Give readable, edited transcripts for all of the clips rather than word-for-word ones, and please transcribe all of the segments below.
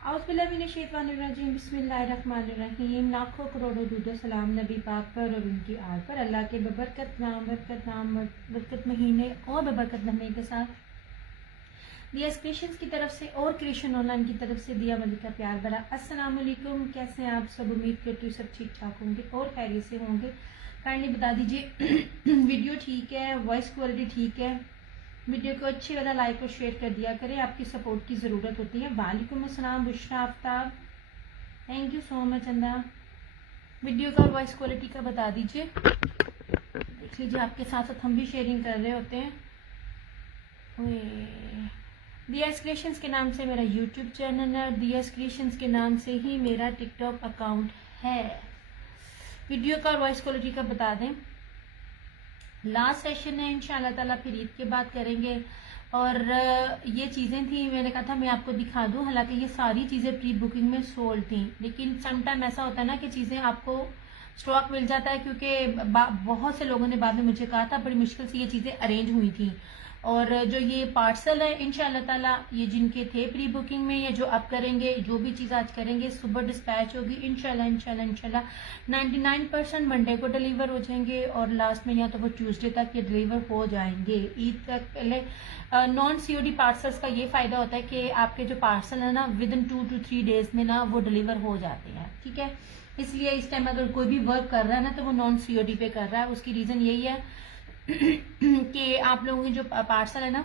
औज़ुबिल्लाहिमिनश्शैतानिर्रजीम बिस्मिल्लाहिर्रहमानिर्रहीम। लाखों करोड़ों दुरूद सलाम नबी पाक पर और उनकी आल पर। अल्लाह के बबरकत नाम बरकत महीने और बबरकत महीने के साथ दिया क्रिएशंस की तरफ से और क्रिएशन ऑनलाइन की तरफ से दिया वली का प्यार भरा अस्सलाम वालेकुम। कैसे हैं आप सब? उम्मीद करती हूँ सब ठीक ठाक होंगे और खैरियत से होंगे। काइंडली बता दीजिए वीडियो ठीक है, वॉइस क्वालिटी ठीक है? वीडियो को अच्छी वाला लाइक और शेयर कर दिया करें, आपकी सपोर्ट की ज़रूरत होती है। वालेकुम अस्सलाम Bushra Aftab, thank you so much अंदा। वीडियो का और वॉइस क्वालिटी का बता दीजिए। देख लीजिए आपके साथ साथ हम भी शेयरिंग कर रहे होते हैं। दिया क्रिएशंस के नाम से मेरा यूट्यूब चैनल है, दिया क्रिएशंस के नाम से ही मेरा टिकटॉक अकाउंट है। वीडियो का और वॉइस क्वालिटी का बता दें। लास्ट सेशन है इंशाल्लाह ताला, फिर ईद के बाद करेंगे। और ये चीज़ें थी, मैंने कहा था मैं आपको दिखा दूं। हालांकि ये सारी चीज़ें प्री बुकिंग में सोल्ड थी, लेकिन समटाइम ऐसा होता है ना कि चीज़ें आपको स्टॉक मिल जाता है, क्योंकि बहुत से लोगों ने बाद में मुझे कहा था बड़ी मुश्किल से ये चीज़ें अरेंज हुई थी। और जो ये पार्सल है इंशाल्लाह ताला, ये जिनके थे प्री बुकिंग में या जो अब करेंगे, जो भी चीज़ आज करेंगे सुबह डिस्पैच होगी इंशाल्लाह। 99% मंडे को डिलीवर हो जाएंगे और लास्ट में या तो वो ट्यूसडे तक ये डिलीवर हो जाएंगे ईद तक पहले। नॉन सीओडी पार्सल्स का ये फायदा होता है कि आपके जो पार्सल है ना विद इन 2 to 3 डेज में ना वो डिलीवर हो जाते हैं, ठीक है। इसलिए इस टाइम अगर कोई भी वर्क कर रहा है ना तो वो नॉन सीओडी पे कर रहा है। उसकी रीजन यही है कि आप लोगों के जो पार्सल है ना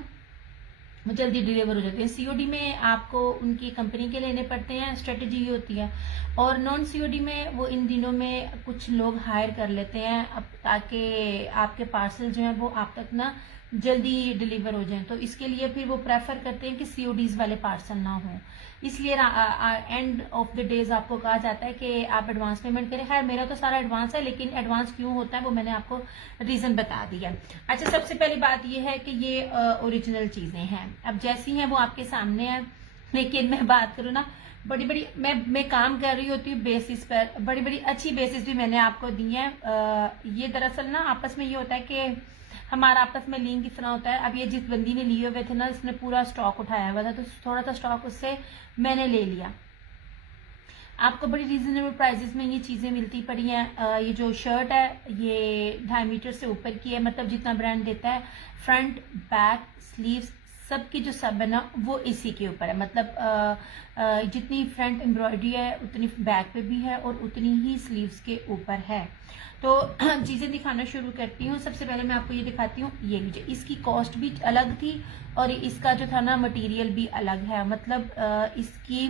वो जल्दी डिलीवर हो जाते हैं। सीओडी में आपको उनकी कंपनी के लेने पड़ते हैं, स्ट्रेटेजी ये होती है। और नॉन सीओडी में वो इन दिनों में कुछ लोग हायर कर लेते हैं अब, ताकि आपके पार्सल जो है वो आप तक ना जल्दी डिलीवर हो जाए। तो इसके लिए फिर वो प्रेफर करते हैं कि सीओडीज वाले पार्सल ना हो। इसलिए एंड ऑफ द डेज आपको कहा जाता है कि आप एडवांस पेमेंट करें। खैर मेरा तो सारा एडवांस है, लेकिन एडवांस क्यों होता है वो मैंने आपको रीजन बता दिया। अच्छा, सबसे पहली बात ये है कि ये ओरिजिनल चीजें हैं, अब जैसी हैं वो आपके सामने है। लेकिन मैं बात करूँ ना, बड़ी बड़ी मैं काम कर रही होती हूँ बेसिस पर, बड़ी बड़ी अच्छी बेसिस भी मैंने आपको दी है। ये दरअसल ना आपस में ये होता है कि हमारा आपस में लिंक किस तरह होता है। अब ये जिस बंदी ने लिए हुए थे ना, इसने पूरा स्टॉक उठाया हुआ था, तो थोड़ा सा स्टॉक उससे मैंने ले लिया। आपको बड़ी रीजनेबल प्राइसेस में ये चीजें मिलती पड़ी हैं। ये जो शर्ट है ये 2.5 मीटर से ऊपर की है, मतलब जितना ब्रांड देता है। फ्रंट बैक स्लीव्स सबकी जो सब है ना वो इसी के ऊपर है, मतलब जितनी फ्रंट एम्ब्रॉयडरी है उतनी बैक पे भी है और उतनी ही स्लीव्स के ऊपर है। तो चीजें दिखाना शुरू करती हूँ। सबसे पहले मैं आपको ये दिखाती हूँ, ये लीजिए। इसकी कॉस्ट भी अलग थी और इसका जो था ना मटेरियल भी अलग है, मतलब इसकी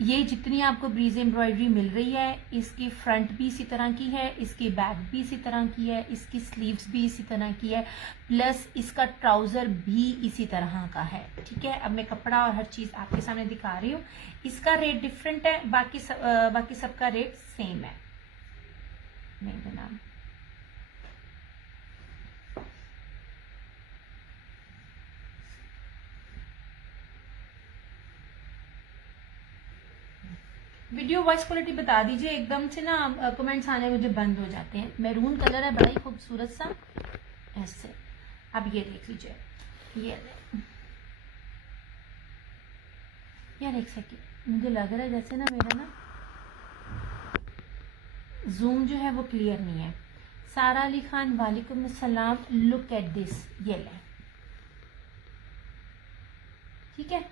ये जितनी आपको ब्रीज एम्ब्रॉयडरी मिल रही है, इसकी फ्रंट भी इसी तरह की है, इसकी बैक भी इसी तरह की है, इसकी स्लीव्स भी इसी तरह की है, प्लस इसका ट्राउजर भी इसी तरह का है, ठीक है। अब मैं कपड़ा और हर चीज आपके सामने दिखा रही हूँ। इसका रेट डिफरेंट है, बाकी सबका रेट सेम है। नहीं नाम वीडियो वॉइस क्वालिटी बता दीजिए। एकदम से ना कमेंट्स आने मुझे बंद हो जाते हैं। मैरून कलर है, बड़ा ही खूबसूरत सा ऐसे। अब ये देख लीजिए, ये यार एक सेकेंड, मुझे लग रहा है जैसे ना मेरा ना जूम जो है वो क्लियर नहीं है। सारा अली खान वालेकुम अस्सलाम, लुक एट दिस, ये ले, ठीक है।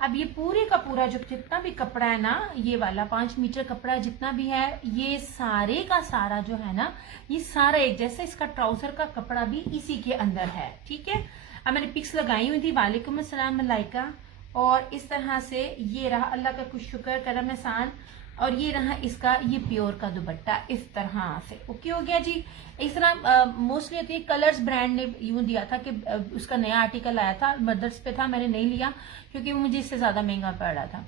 अब ये पूरे का पूरा जो जितना भी कपड़ा है ना, ये वाला 5 मीटर कपड़ा जितना भी है, ये सारे का सारा जो है ना, ये सारा एक जैसा। इसका ट्राउजर का कपड़ा भी इसी के अंदर है, ठीक है। अब मैंने पिक्स लगाई हुई थी, वालेकुम अस्सलाम मलाइका। और इस तरह से ये रहा, अल्लाह का कुछ शुक्र करम एहसान। और ये रहा इसका ये प्योर का दुपट्टा, इस तरह से। ओके हो गया जी। इस तरह मोस्टली होती है। कलर्स ब्रांड ने यूं दिया था कि उसका नया आर्टिकल आया था, मदर्स पे था, मैंने नहीं लिया क्योंकि वो मुझे इससे ज्यादा महंगा पड़ रहा था।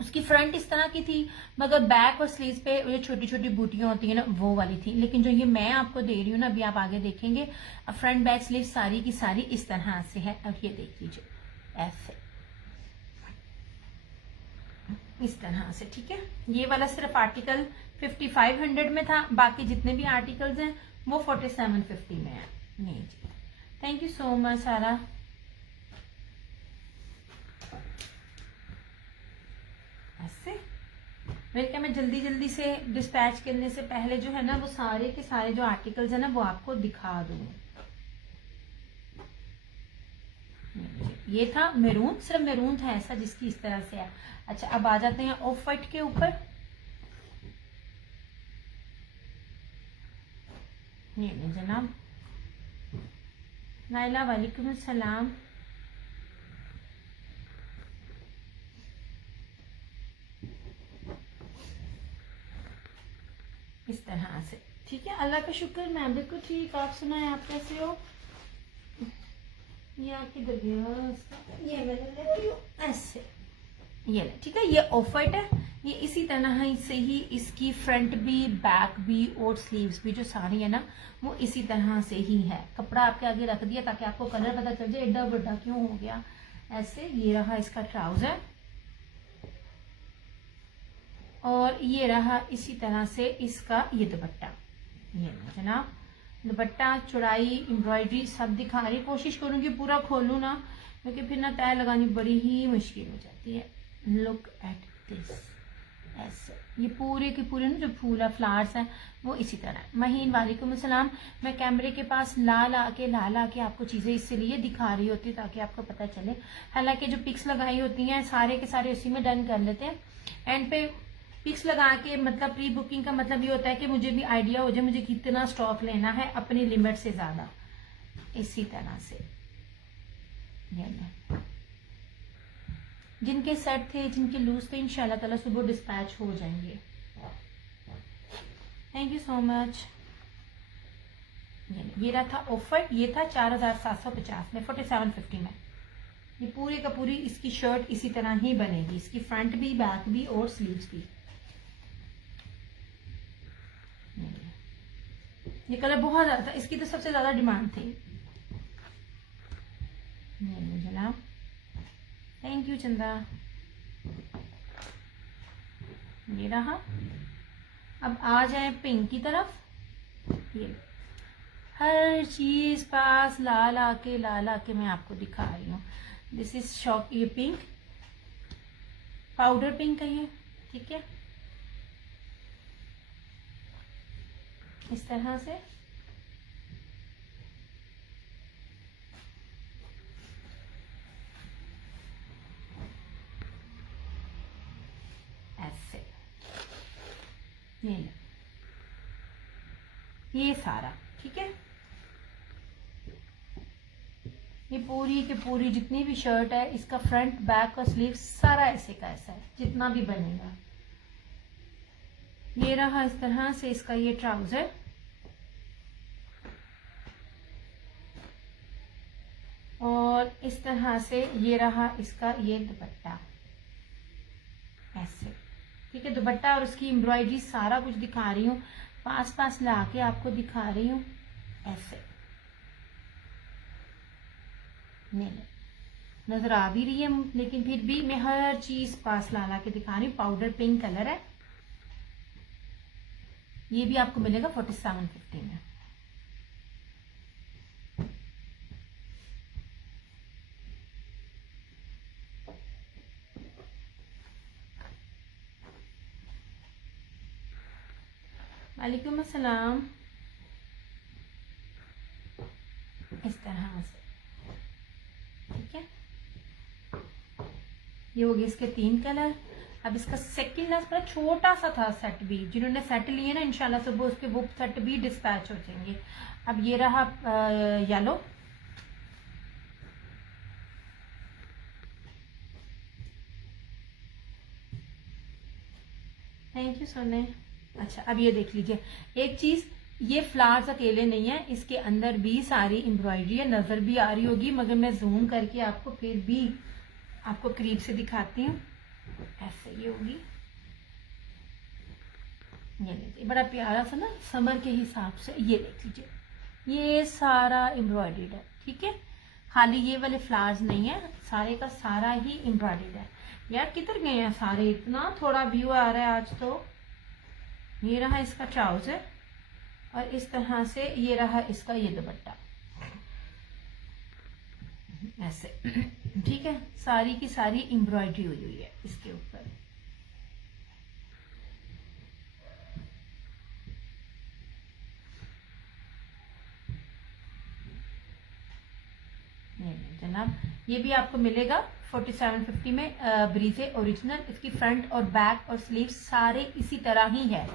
उसकी फ्रंट इस तरह की थी, मगर बैक और स्लीव्स पे ये छोटी छोटी बूटियां होती है ना, वो वाली थी। लेकिन जो ये मैं आपको दे रही हूँ ना, अभी आप आगे देखेंगे, फ्रंट बैक स्लीव सारी की सारी इस तरह से है। अब ये देख लीजिए ऐसे, इस तरह से, ठीक है। ये वाला सिर्फ आर्टिकल 5500 में था, बाकी जितने भी आर्टिकल्स हैं वो 4750 में है। नहीं जी, थैंक यू सो मच सारा। ऐसे फिर क्या मैं जल्दी जल्दी से डिस्पैच करने से पहले जो है ना वो सारे के सारे जो आर्टिकल्स है ना वो आपको दिखा दूँ। ये था मैरून, सिर्फ मैरून था ऐसा जिसकी इस तरह से है। अच्छा अब आ जाते हैं ऑफ वाइट के ऊपर। ये जनाब नाइला वालेकुम सलाम। इस तरह से ठीक है, अल्लाह का शुक्र, मैं बिल्कुल ठीक। आप सुनाएं, आप कैसे हो? ये किधर गया? ये मैं लेती हूँ ऐसे, ये ले, ठीक है। ये ऑफ वाइट है। ये इसी तरह से ही इसकी फ्रंट भी, बैक भी और स्लीव्स भी जो साड़ी है ना वो इसी तरह से ही है। कपड़ा आपके आगे रख दिया ताकि आपको कलर पता चल जाए एडा बड़ा क्यों हो गया। ऐसे ये रहा इसका ट्राउजर और ये रहा इसी तरह से इसका ये दुपट्टा। ये जनाब दुपट्टा, चौड़ाई, एम्ब्रॉयडरी सब दिखा रही। कोशिश करूंगी पूरा खोलूं ना, क्योंकि फिर ना तय लगानी बड़ी ही मुश्किल हो जाती है। लुक एट दिस, ऐसे ये पूरे के पूरे ना जो फूल है, फ्लावर्स हैं वो इसी तरह है। महीन वालेकुम अस्सलाम। मैं कैमरे के पास ला के आपको चीजें इसलिए दिखा रही होती ताकि आपको पता चले। हालांकि जो पिक्स लगाई होती हैं सारे के सारे उसी में डन कर लेते हैं। एंड पे पिक्स लगा के मतलब प्री बुकिंग का मतलब ये होता है कि मुझे भी आइडिया हो जाए मुझे कितना स्टॉक लेना है अपनी लिमिट से ज्यादा। इसी तरह से जिनके सेट थे, जिनके लूज थे, इंशाल्लाह ताला सुबह डिस्पैच हो जाएंगे। Thank you so much. ये रहा था ऑफर, ये था 4750 में, 4750 में। ये पूरी का पूरी इसकी शर्ट इसी तरह ही बनेगी, इसकी फ्रंट भी, बैक भी और स्लीव्स भी। ये कलर बहुत ज्यादा था, इसकी तो सबसे ज्यादा डिमांड थी। जनाब थैंक यू चंदा। ये रहा। अब आ जाए पिंक की तरफ। ये हर चीज पास ला के मैं आपको दिखा रही हूँ। दिस इज शॉक, ये पिंक, पाउडर पिंक है ये, ठीक है। इस तरह से ऐसे ये सारा ठीक है। ये पूरी के पूरी जितनी भी शर्ट है इसका फ्रंट, बैक और स्लीव सारा ऐसे का ऐसा है जितना भी बनेगा। ये रहा इस तरह से इसका ये ट्राउजर और इस तरह से ये रहा इसका ये दुपट्टा ऐसे, ठीक है। दुपट्टा और उसकी एम्ब्रॉयडरी सारा कुछ दिखा रही हूँ, पास ला के आपको दिखा रही हूँ ऐसे। नजर आ भी रही है लेकिन फिर भी मैं हर चीज पास ला के दिखा रही हूँ। पाउडर पिंक कलर है, ये भी आपको मिलेगा 4750 में। वालेकुम अस्सलाम। इस तरह से ठीक है। ये हो गए इसके 3 कलर। अब इसका सेकंड लास्ट पर छोटा सा था सेट भी, जिन्होंने सेट लिए ना इंशाल्लाह सुबह उसके वो सेट भी डिस्पैच हो जाएंगे। अब ये रहा येलो, थैंक यू सोने। अच्छा अब ये देख लीजिए एक चीज, ये फ्लावर्स अकेले नहीं है, इसके अंदर भी सारी एम्ब्रॉयडरी है। नजर भी आ रही होगी मगर मैं जूम करके आपको फिर भी आपको करीब से दिखाती हूँ। ऐसे ये होगी, ये देखिए बड़ा प्यारा सा ना समर के हिसाब से। ये देख लीजिए ये सारा एम्ब्रॉयडर्ड है, ठीक है। खाली ये वाले फ्लावर्स नहीं है, सारे का सारा ही एम्ब्रॉयडर्ड है। यार किधर गए हैं सारे, इतना थोड़ा व्यू आ रहा है आज तो। ये रहा इसका ट्राउजर और इस तरह से ये रहा इसका ये दुपट्टा ऐसे, ठीक है। सारी की सारी एम्ब्रॉयडरी हुई है इसके ऊपर जनाब, ये भी आपको मिलेगा 4750 में, ब्रीजे ओरिजिनल। इसकी फ्रंट और बैक और स्लीव सारे इसी तरह ही है।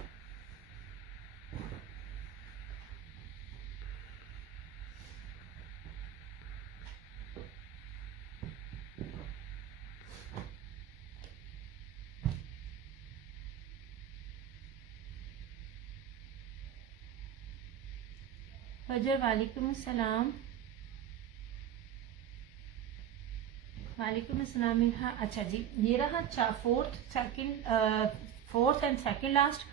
फजर वालेकुम अस्सलाम। वालेकुम अस्सलाम। हाँ अच्छा जी, ये रहा फोर्थ एंड सेकंड लास्ट।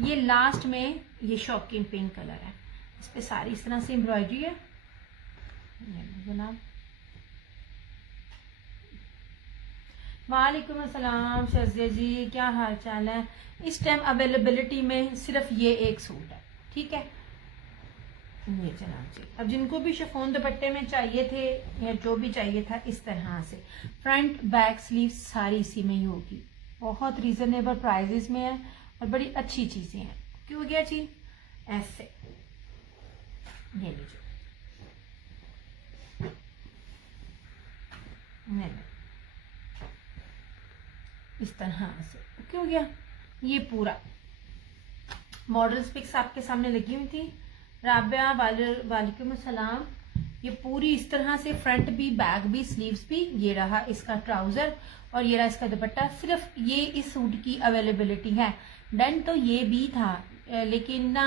ये लास्ट में ये शॉकिंग पिंक कलर है, इस पे सारी इस तरह से एम्ब्रॉयडरी है जनाब। वालेकुम अस्सलाम शज़िया जी, क्या हाल चाल है? इस टाइम अवेलेबिलिटी में सिर्फ ये एक सूट है, ठीक है ये जनाब जी। अब जिनको भी शिफॉन दुपट्टे में चाहिए थे या जो भी चाहिए था, इस तरह से फ्रंट बैक स्लीव सारी इसी में ही होगी। बहुत रीजनेबल प्राइजेस में है और बड़ी अच्छी चीजें हैं। क्यों गया जी ऐसे, ये लीजिए इस तरह से। क्यों गया, ये पूरा मॉडल्स पिक्स आपके सामने लगी हुई थी। राबिया वालेकुम अस्सलाम। ये पूरी इस तरह से फ्रंट भी बैक भी स्लीव्स भी। ये रहा इसका ट्राउजर और ये रहा इसका दुपट्टा। सिर्फ ये इस सूट की अवेलेबिलिटी है। डन तो ये भी था लेकिन ना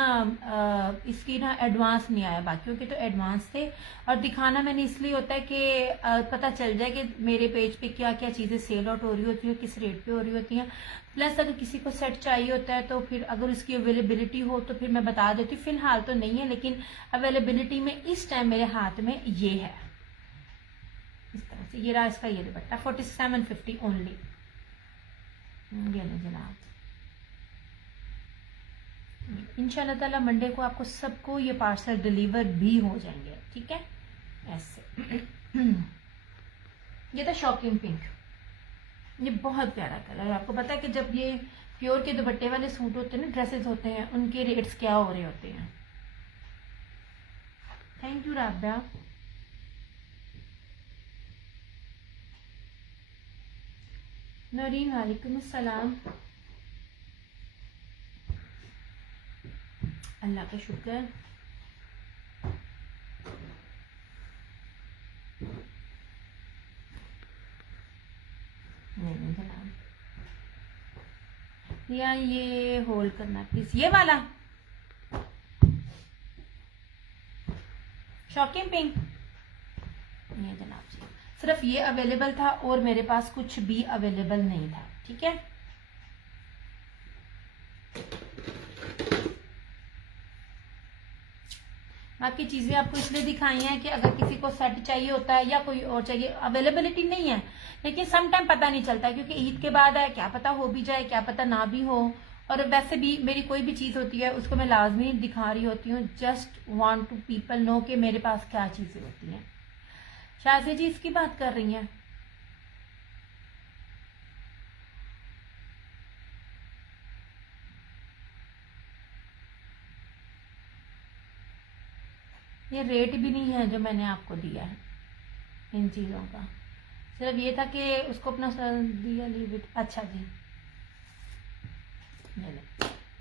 इसकी ना एडवांस नहीं आया, बाकियों के तो एडवांस थे। और दिखाना मैंने इसलिए होता है कि पता चल जाए कि मेरे पेज पे क्या क्या चीजें सेल आउट हो रही होती है, किस रेट पे हो रही होती हैं। प्लस अगर किसी को सेट चाहिए होता है तो फिर अगर उसकी अवेलेबिलिटी हो तो फिर मैं बता देती हूँ। फिलहाल तो नहीं है लेकिन अवेलेबिलिटी में इस टाइम मेरे हाथ में ये है इस तरह से। ये रहा इसका ये दुपट्टा 4750 ओनली। ये ले जनाब, इंशाल्लाह ताला मंडे को आपको सबको ये पार्सल डिलीवर भी हो जाएंगे, ठीक है ऐसे। ये था शॉकिंग पिंक, ये बहुत प्यारा कलर है। आपको पता है कि जब ये प्योर के दुपट्टे वाले सूट होते हैं ना, ड्रेसेस होते हैं, उनके रेट्स क्या हो रहे होते हैं। Thank you Rabia. नरीन वालेकुम अस्सलाम। अल्लाह का शुक्र। नहीं जनाब, या ये होल्ड करना प्लीज, ये वाला शॉकिंग पिंक। ये जनाब जी, सिर्फ ये अवेलेबल था और मेरे पास कुछ भी अवेलेबल नहीं था, ठीक है। बाकी चीजें आपको इसलिए दिखाई हैं कि अगर किसी को सेट चाहिए होता है या कोई और चाहिए, अवेलेबिलिटी नहीं है लेकिन सम टाइम पता नहीं चलता क्योंकि ईद के बाद है, क्या पता हो भी जाए क्या पता ना भी हो। और वैसे भी मेरी कोई भी चीज होती है उसको मैं लाजमी दिखा रही होती हूँ, just want to people know कि मेरे पास क्या चीजें होती हैं। शाज़िया जी इसकी बात कर रही हैं। ये रेट भी नहीं है जो मैंने आपको दिया है इन चीजों का, सिर्फ ये था कि उसको अपना दिया लीव इट। अच्छा जी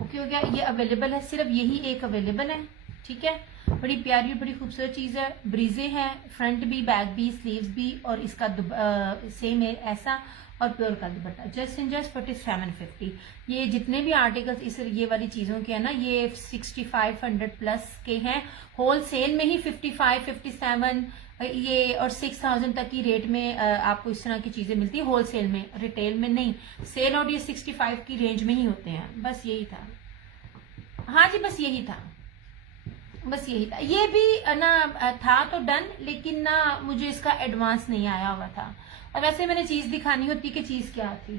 ओके हो गया, ये अवेलेबल है, सिर्फ यही एक अवेलेबल है, ठीक है। बड़ी प्यारी और बड़ी खूबसूरत चीज है, ब्रीजे है, फ्रंट भी बैक भी स्लीव्स भी और इसका सेम है ऐसा और प्योर का दुपट्टा। Just in just 4750। ये जितने भी आर्टिकल्स इस ये वाली चीजों के है ना, ये 6500 प्लस के हैं। होल सेल में ही 55, 57 ये और 6000 तक की रेट में आपको इस तरह की चीजें मिलती है होल सेल में, रिटेल में नहीं। सेल और ये 65 की रेंज में ही होते हैं। बस यही था, हाँ जी बस यही था, बस यही था। ये भी ना था तो डन, लेकिन ना मुझे इसका एडवांस नहीं आया हुआ था और वैसे मैंने चीज दिखानी होती कि चीज क्या थी।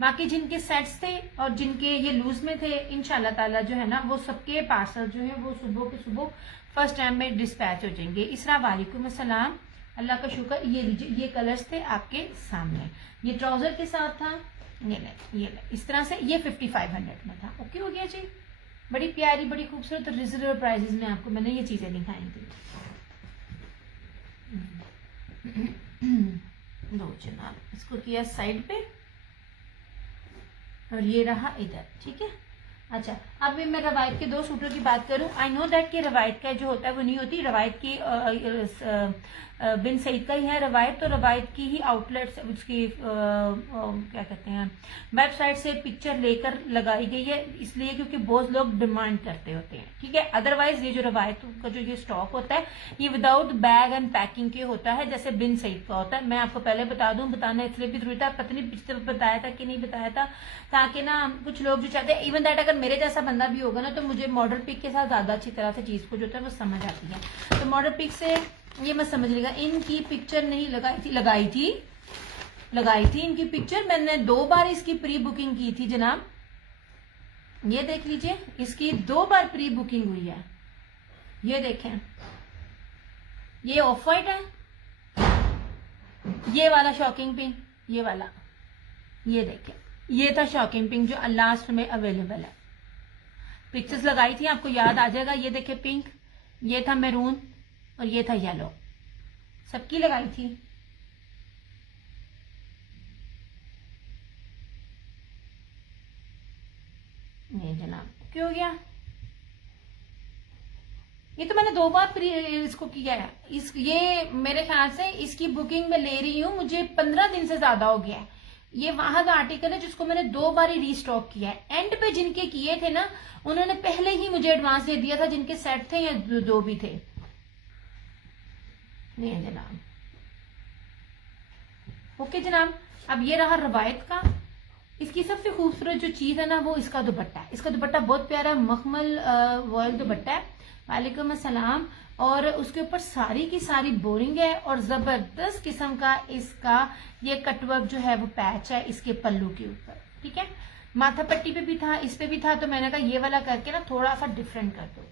बाकी जिनके सेट्स थे और जिनके ये लूज में थे, इंशाल्लाह ताला जो है ना वो सबके पार्सल जो है वो सुबह के सुबह फर्स्ट टाइम में डिस्पैच हो जाएंगे। इसरा वालेकुम अस्सलाम, अल्लाह का शुक्र। ये लीजिए, ये कलर्स थे आपके सामने, ये ट्राउजर के साथ था, ये इस तरह से, ये 5500 में था। ओके हो गया जी, बड़ी प्यारी बड़ी खूबसूरत रिजनेबल प्राइसेस में आपको मैंने ये चीजें दिखाई थी। लो जनाब, इसको किया साइड पे और ये रहा इधर, ठीक है। अच्छा, अब मैं रवायत के 2 सूटों की बात करूं। आई नो दैट कि रवायत का जो होता है वो नहीं होती, रवायत की बिन सईद का ही है रवायत, तो रवायत की ही आउटलेट्स उसकी क्या कहते हैं वेबसाइट से पिक्चर लेकर लगाई गई है, इसलिए क्योंकि बहुत लोग डिमांड करते होते हैं, ठीक है। अदरवाइज ये जो रवायत का जो ये स्टॉक होता है ये विदाउट बैग एंड पैकिंग के होता है, जैसे बिन सईद का होता है। मैं आपको पहले बता दूं, बताना इसलिए भी जरूरी था, पता नहीं पिछले बताया था कि नहीं बताया था, ताकि ना कुछ लोग जो चाहते हैं, इवन दैट अगर मेरे जैसा बंदा भी होगा ना तो मुझे मॉडल पिक के साथ ज्यादा अच्छी तरह से चीज को जो है वो समझ आती है। तो मॉडल पिक से ये मत समझ लेगा इनकी पिक्चर नहीं लगाई थी इनकी पिक्चर। मैंने 2 बार इसकी प्री बुकिंग की थी जनाब, ये देख लीजिए, इसकी 2 बार प्री बुकिंग हुई है। ये देखें, ये ऑफ वाइट है, ये वाला शॉकिंग पिंक, ये वाला, ये देखें, ये था शॉकिंग पिंक जो लास्ट में अवेलेबल है। पिक्चर्स लगाई थी, आपको याद आ जाएगा। ये देखे पिंक, ये था मैरून और ये था येलो, सबकी लगाई थी। ये जनाब क्यों हो गया, ये तो मैंने 2 बार इसको किया है। ये मेरे ख्याल से इसकी बुकिंग में ले रही हूं, मुझे 15 दिन से ज्यादा हो गया है। ये वहां का आर्टिकल है जिसको मैंने 2 बार ही रीस्टॉक किया है। एंड पे जिनके किए थे ना उन्होंने पहले ही मुझे एडवांस दे दिया था, जिनके सेट थे या 2 भी थे। नहीं जनाब, ओके जनाब। अब ये रहा रवायत का। इसकी सबसे खूबसूरत जो चीज है ना वो इसका दुपट्टा है। इसका दुपट्टा बहुत प्यारा मखमल वॉयल दुपट्टा है। वालेकुम अस्सलाम। और उसके ऊपर सारी की सारी बोरिंग है और जबरदस्त किस्म का इसका ये कटवर्क जो है वो पैच है इसके पल्लू के ऊपर, ठीक है। माथा पट्टी पे भी था, इस पे भी था, तो मैंने कहा ये वाला करके ना थोड़ा सा डिफरेंट कर दो।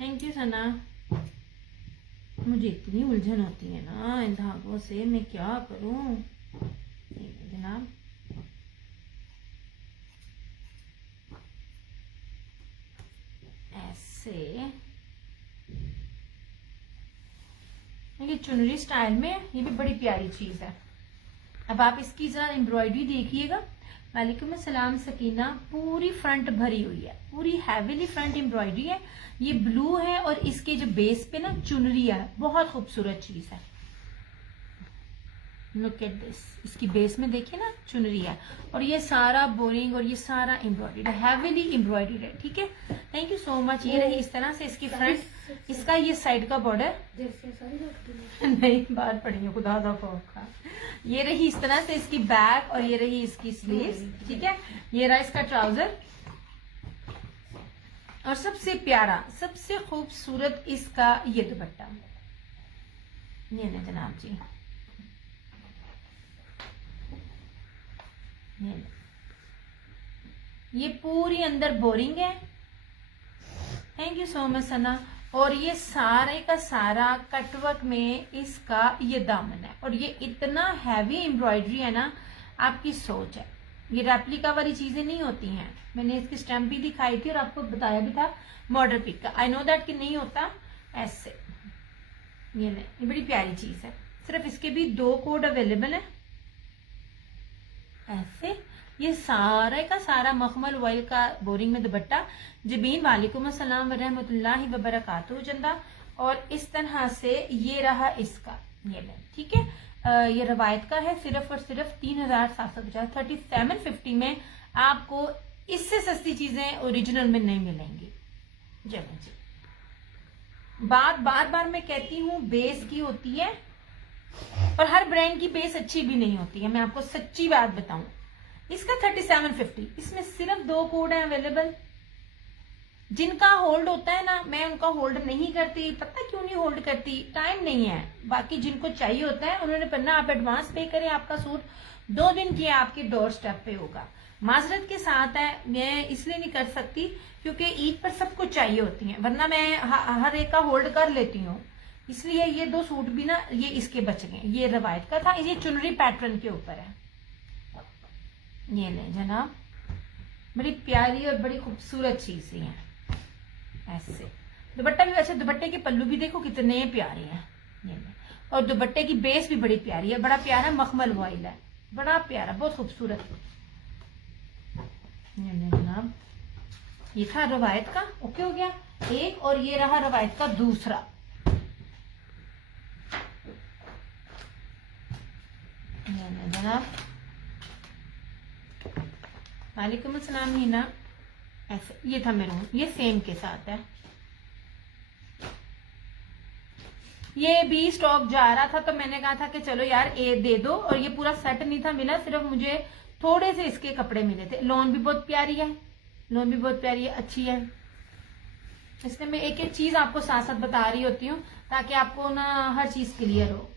थैंक यू सना। मुझे इतनी उलझन होती है ना इन धागों से, मैं क्या करूं जनाब। ऐसे ये चुनरी स्टाइल में, ये भी बड़ी प्यारी चीज है। अब आप इसकी जरा एम्ब्रॉयडरी देखिएगा। वालेकुम अस्सलाम सकीना। पूरी फ्रंट भरी हुई है, पूरी हैवीली फ्रंट एम्ब्रॉयडरी है। ये ब्लू है और इसके जो बेस पे ना चुनरी है, बहुत खूबसूरत चीज है। लुक एट दिस, इसकी बेस में देखिए ना चुनरी है और ये सारा बोरिंग और ये सारा एम्ब्रॉयडरी हैवीली एम्ब्रॉयडरी है, ठीक है। Thank you so much. ये रही इस तरह से इसकी फ्रंट, इसका ये साइड का बॉर्डर नहीं बाहर पड़ी है खुदा दा खौफ। ये रही इस तरह से इसकी बैक और ये रही इसकी स्लीव्स, ठीक है। ये रहा इसका ट्राउजर और सबसे प्यारा सबसे खूबसूरत इसका ये दुपट्टा। ये ना जनाब जी, ये पूरी अंदर बोरिंग है। थैंक यू सो मच सना। और ये सारे का सारा कटवर्क में इसका ये दामन है और ये इतना हैवी एम्ब्रॉयडरी है ना, आपकी सोच है। ये रेप्लिका वाली चीजें नहीं होती हैं। मैंने इसकी स्टैम्प भी दिखाई थी और आपको बताया भी था मॉडल पिक का। आई नो दैट कि नहीं होता ऐसे। ये बड़ी प्यारी चीज है। सिर्फ इसके भी 2 कोड अवेलेबल है। ऐसे ये सारे का सारा मखमल ऑयल का बोरिंग में दुपट्टा। जबीन वालेकुम अस्सलाम व रहमतुल्लाहि व बरकातहू चंदा। और इस तरह से ये रहा इसका ये लें, ठीक है। ये रवायत का है, सिर्फ और सिर्फ 3750 3750 में। आपको इससे सस्ती चीजें ओरिजिनल में नहीं मिलेंगी। जब जी बात बार बार मैं कहती हूँ बेस की होती है और हर ब्रांड की बेस अच्छी भी नहीं होती है। मैं आपको सच्ची बात बताऊं, इसका 3750, इसमें सिर्फ 2 कोड है अवेलेबल। जिनका होल्ड होता है ना, मैं उनका होल्ड नहीं करती। पता क्यों नहीं होल्ड करती? टाइम नहीं है। बाकी जिनको चाहिए होता है उन्होंने पन्ना आप एडवांस पे करें, आपका सूट 2 दिन की आपके डोर स्टेप पे होगा। माजरत के साथ है, मैं इसलिए नहीं कर सकती क्योंकि ईद पर सबको चाहिए होती है, वरना मैं हर एक का होल्ड कर लेती हूँ। इसलिए ये 2 सूट भी ना ये इसके बच गए। ये रवायत का था, ये चुनरी पैटर्न के ऊपर है। ये ले जनाब, बड़ी प्यारी और बड़ी खूबसूरत चीज है। ऐसे। दुपट्टा भी वैसे, दुपट्टे के पल्लू भी देखो कितने प्यारे हैं ये, और दुपट्टे की बेस भी बड़ी प्यारी है, बड़ा प्यारा मखमल वॉइल है, बड़ा प्यारा, बहुत खूबसूरत। जनाब ये था रवायत का, ओके हो गया एक, और ये रहा रवायत का दूसरा। जनाब वालेकुम अस्सलाम हीना। ऐसे ये था मेरून, ये सेम के साथ है। ये भी स्टॉक जा रहा था तो मैंने कहा था कि चलो यार ए दे दो, और ये पूरा सेट नहीं था मिला, सिर्फ मुझे थोड़े से इसके कपड़े मिले थे। लॉन भी बहुत प्यारी है, लॉन भी बहुत प्यारी है, अच्छी है। इसमें मैं एक एक चीज आपको साथ साथ बता रही होती हूँ ताकि आपको ना हर चीज क्लियर हो।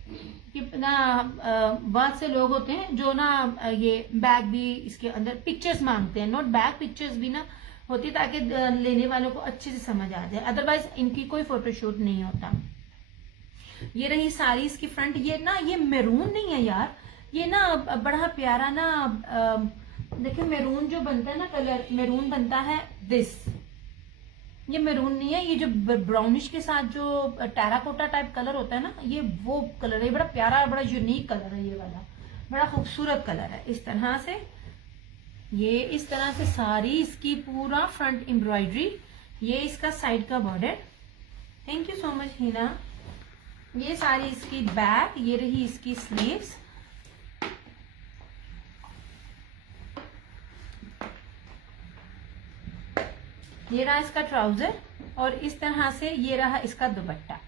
कि ना बहुत से लोग होते हैं जो ना ये बैग भी इसके अंदर पिक्चर्स मांगते हैं, नोट बैग पिक्चर्स भी ना होती है ताकि लेने वालों को अच्छे से समझ आ जाए, अदरवाइज इनकी कोई फोटोशूट नहीं होता। ये रही सारी इसकी फ्रंट। ये ना ये मैरून नहीं है यार, ये ना बड़ा प्यारा ना, देखिए मैरून जो बनता है ना कलर, मैरून बनता है दिस, ये मैरून नहीं है, ये जो ब्राउनिश के साथ जो टेराकोटा टाइप कलर होता है ना, ये वो कलर है। ये बड़ा प्यारा, बड़ा यूनिक कलर है ये वाला, बड़ा खूबसूरत कलर है। इस तरह से ये, इस तरह से सारी इसकी पूरा फ्रंट एम्ब्रॉयडरी, ये इसका साइड का border. Thank you so much Heena. ये सारी इसकी बैक, ये रही इसकी स्लीव्स, ये रहा इसका ट्राउजर, और इस तरह से ये रहा इसका दुपट्टा।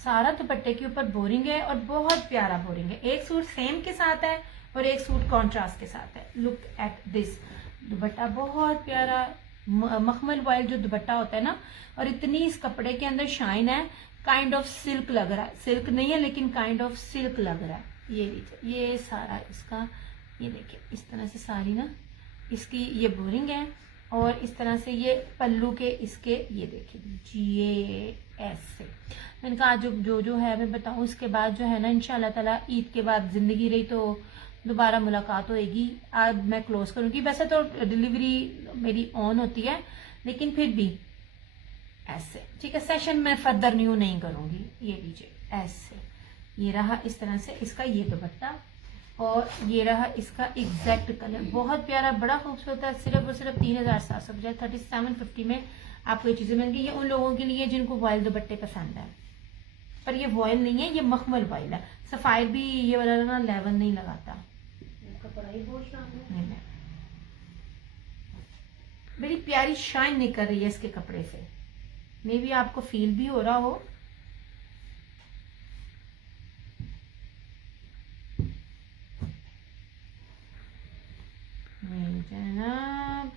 सारा दुपट्टे के ऊपर बोरिंग है और बहुत प्यारा बोरिंग है। एक सूट सेम के साथ है और एक सूट कॉन्ट्रास्ट के साथ है। लुक एट दिस, दुपट्टा बहुत प्यारा मखमल वॉइल जो दुपट्टा होता है ना, और इतनी इस कपड़े के अंदर शाइन है, काइंड ऑफ सिल्क लग रहा है, सिल्क नहीं है लेकिन काइंड ऑफ सिल्क लग रहा है। ये लीजिए, ये सारा इसका, ये देखिए इस तरह से सारी ना इसकी ये बोरिंग है, और इस तरह से ये पल्लू के इसके, ये देखिए ये ऐसे। मैंने कहा जो जो है मैं बताऊं, इसके बाद जो है ना इंशाल्लाह ताला ईद के बाद जिंदगी रही तो दोबारा मुलाकात होएगी। आज मैं क्लोज करूंगी, वैसे तो डिलीवरी मेरी ऑन होती है लेकिन फिर भी ऐसे, ठीक है, सेशन में फर्दर न्यू नहीं करूंगी। ये लीजिए ऐसे, ये रहा इस तरह से इसका ये दुपट्टा, और ये रहा इसका एग्जैक्ट कलर, बहुत प्यारा, बड़ा खूबसूरत है। सिर्फ और सिर्फ 3700 बजाय 3750 में आपको ये चीजें मिलेंगी। ये उन लोगों के लिए जिनको वॉयल दुपट्टे पसंद है, पर ये वॉयल नहीं है, ये मखमल वॉयल है। सफायर भी ये वाला ना लेवन नहीं लगाता, नहीं, बड़ी प्यारी शाइन निकल रही है इसके कपड़े से, मे भी आपको फील भी हो रहा हो। जनाब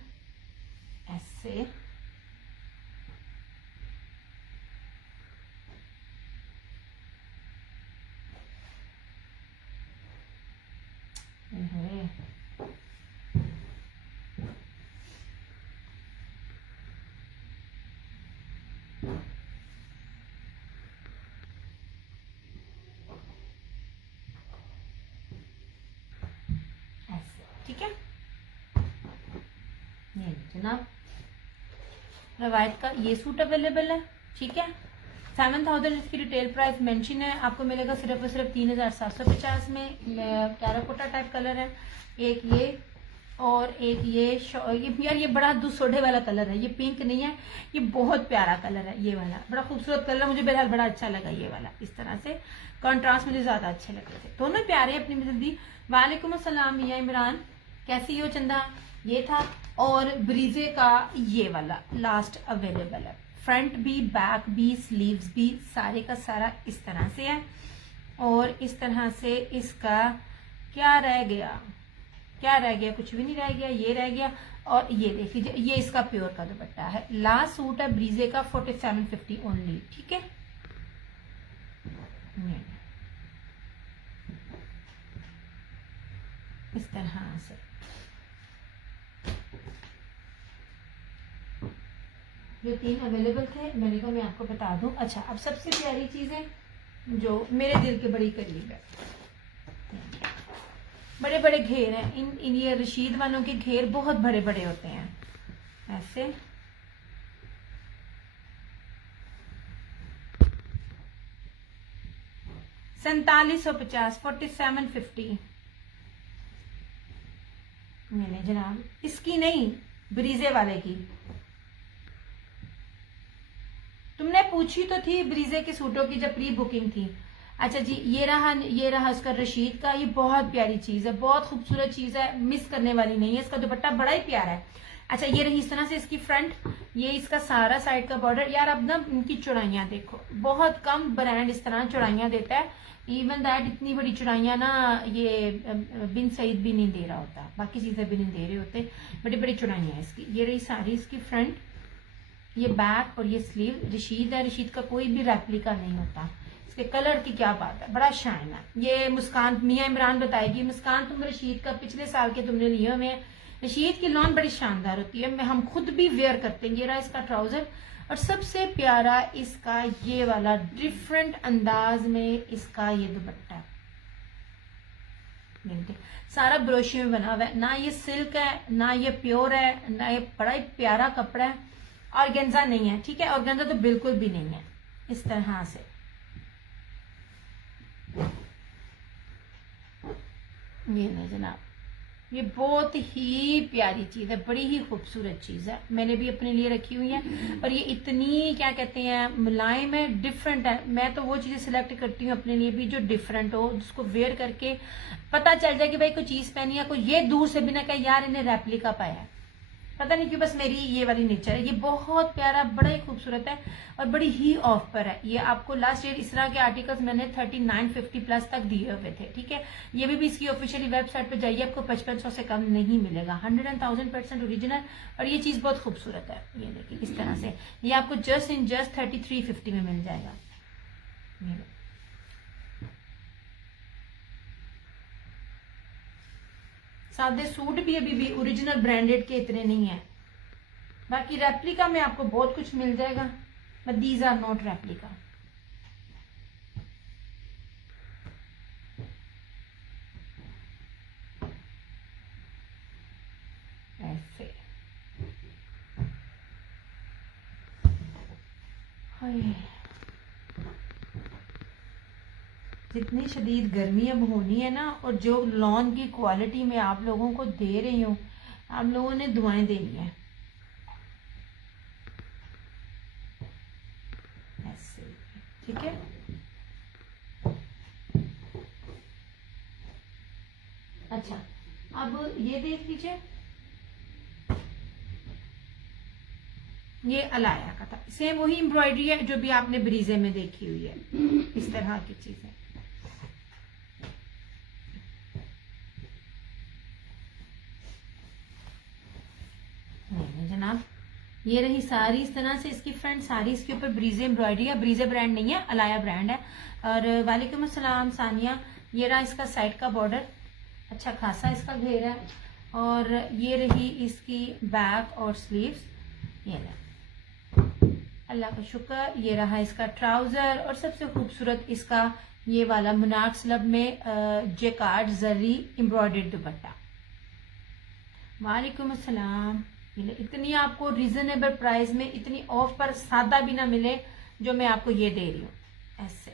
ऐसे, ठीक है। ये जनाब रवायत का ये सूट अवेलेबल है, ठीक है। 7000 इसकी रिटेल प्राइस मेंशन है, आपको मिलेगा सिर्फ और सिर्फ 3750 में। टेराकोटा टाइप कलर है, एक ये और एक ये यार ये बड़ा दुसोढ़े वाला कलर है, ये पिंक नहीं है, ये बहुत प्यारा कलर है, ये वाला बड़ा खूबसूरत कलर, मुझे बहरहाल बड़ा अच्छा लगा ये वाला। इस तरह से कॉन्ट्रास्ट मुझे ज्यादा अच्छे लग रहे थे, दोनों प्यारे अपनी जल्दी। वालेकुम अस्सलाम मियां इमरान, कैसी हो चंदा। ये था, और ब्रीजे का ये वाला लास्ट अवेलेबल है। फ्रंट भी, बैक भी, स्लीव्स भी, सारे का सारा इस तरह से है। और इस तरह से इसका क्या रह गया, क्या रह गया, कुछ भी नहीं रह गया, ये रह गया। और ये देख लीजिए, ये इसका प्योर का दुपट्टा है। लास्ट सूट है ब्रीजे का 4750 ओनली, ठीक है। इस तरह से जो 3 अवेलेबल थे, मैंने कहा मैं आपको बता दूं। अच्छा, अब सबसे प्यारी चीज है जो मेरे दिल के बड़ी करीब है। बड़े बड़े घेर हैं इन ये रशीद वालों के घेर बहुत बड़े बड़े होते हैं ऐसे। 4750 4750 मैंने जनाब, इसकी नहीं ब्रीजे वाले की। तुमने पूछी तो थी ब्रीजे के सूटों की जब प्री बुकिंग थी। अच्छा जी, ये रहा इसका रशीद का। ये बहुत प्यारी चीज है, बहुत खूबसूरत चीज है, मिस करने वाली नहीं है। इसका दुपट्टा बड़ा ही प्यारा है। अच्छा, ये रही इस तरह से इसकी फ्रंट, ये इसका सारा साइड का बॉर्डर। यार अब ना इनकी चौड़ाइयां देखो, बहुत कम ब्रांड इस तरह चौड़ाइयां देता है। इवन दैट इतनी बड़ी चौड़ाइयां ना ये बिन सईद भी नहीं दे रहा होता, बाकी चीजें भी नहीं दे रहे होते। बड़ी बड़ी चौड़ाइयां इसकी। ये रही सारी इसकी फ्रंट, ये बैक और ये स्लीव। रशीद है, रशीद का कोई भी रेप्लिका नहीं होता। इसके कलर की क्या बात है, बड़ा शाइन है। ये मुस्कान मियाँ इमरान बताएगी। मुस्कान, तुम रशीद का पिछले साल के तुमने लिए हुए हैं। रशीद की लॉन बड़ी शानदार होती है, हम खुद भी वेयर करते हैं। ये रहा इसका ट्राउजर और सबसे प्यारा इसका ये वाला डिफरेंट अंदाज में इसका ये दुपट्टा। सारा ब्रोशी में बना हुआ है, ना ये सिल्क है ना ये प्योर है, ना ये बड़ा ही प्यारा कपड़ा है। ऑर्गेन्जा नहीं है, ठीक है, ऑर्गेन्जा तो बिल्कुल भी नहीं है। इस तरह से ये नहीं जनाब, ये बहुत ही प्यारी चीज है, बड़ी ही खूबसूरत चीज है। मैंने भी अपने लिए रखी हुई है और ये इतनी क्या कहते हैं मुलायम है, डिफरेंट है। मैं तो वो चीजें सिलेक्ट करती हूँ अपने लिए भी जो डिफरेंट हो, जिसको वेयर करके पता चल जाए कि भाई कोई चीज पहनी है, कोई ये दूर से भी ना कहे यार इन्हें रेप्लिका पाया है। पता नहीं क्यों, बस मेरी ये वाली नेचर है। ये बहुत प्यारा, बड़ा ही खूबसूरत है और बड़ी ही ऑफ पर है। ये आपको लास्ट ईयर इस तरह के आर्टिकल्स मैंने 3950 प्लस तक दिए हुए थे, ठीक है। ये भी इसकी ऑफिशियली वेबसाइट पे जाइए, आपको 5500 से कम नहीं मिलेगा। 100,000% ओरिजिनल और ये चीज बहुत खूबसूरत है। ये देखिए इस तरह से, ये आपको जस्ट 3350 में मिल जाएगा। सादे सूट भी अभी भी ओरिजिनल ब्रांडेड के इतने नहीं है, बाकी रेप्लिका में आपको बहुत कुछ मिल जाएगा, but these are not replica. ऐसे जितनी शदीद गर्मी अब होनी है ना, और जो लॉन की क्वालिटी में आप लोगों को दे रही हूँ, आप लोगों ने दुआएं देनी है। ऐसे, ठीक है। अच्छा, अब ये देख लीजिए, ये अलाया का था, सेम वही एम्ब्रॉयडरी है जो भी आपने ब्रीजे में देखी हुई है। इस तरह की चीजें जनाब। ये रही सारी इस तरह से इसकी फ्रंट, सारी इसके ऊपर ब्रीजे एम्ब्रॉयडरी है। ब्रीजे ब्रांड नहीं है, अलाया ब्रांड है। और वालेकुम अस्सलाम सानिया। ये रहा इसका साइड का बॉर्डर, अच्छा खासा इसका घेर है। और ये रही इसकी बैक और स्लीव्स। ये रहा, अल्लाह का शुक्र। ये रहा इसका ट्राउजर और सबसे खूबसूरत इसका ये वाला मुनाक स्लब में जेकार्ड जरी एम्ब्रॉयडर्ड दुपट्टा। वालेकुम अस्सलाम। इतनी आपको रीजनेबल प्राइस में, इतनी ऑफ पर सादा भी ना मिले जो मैं आपको ये दे रही हूँ। ऐसे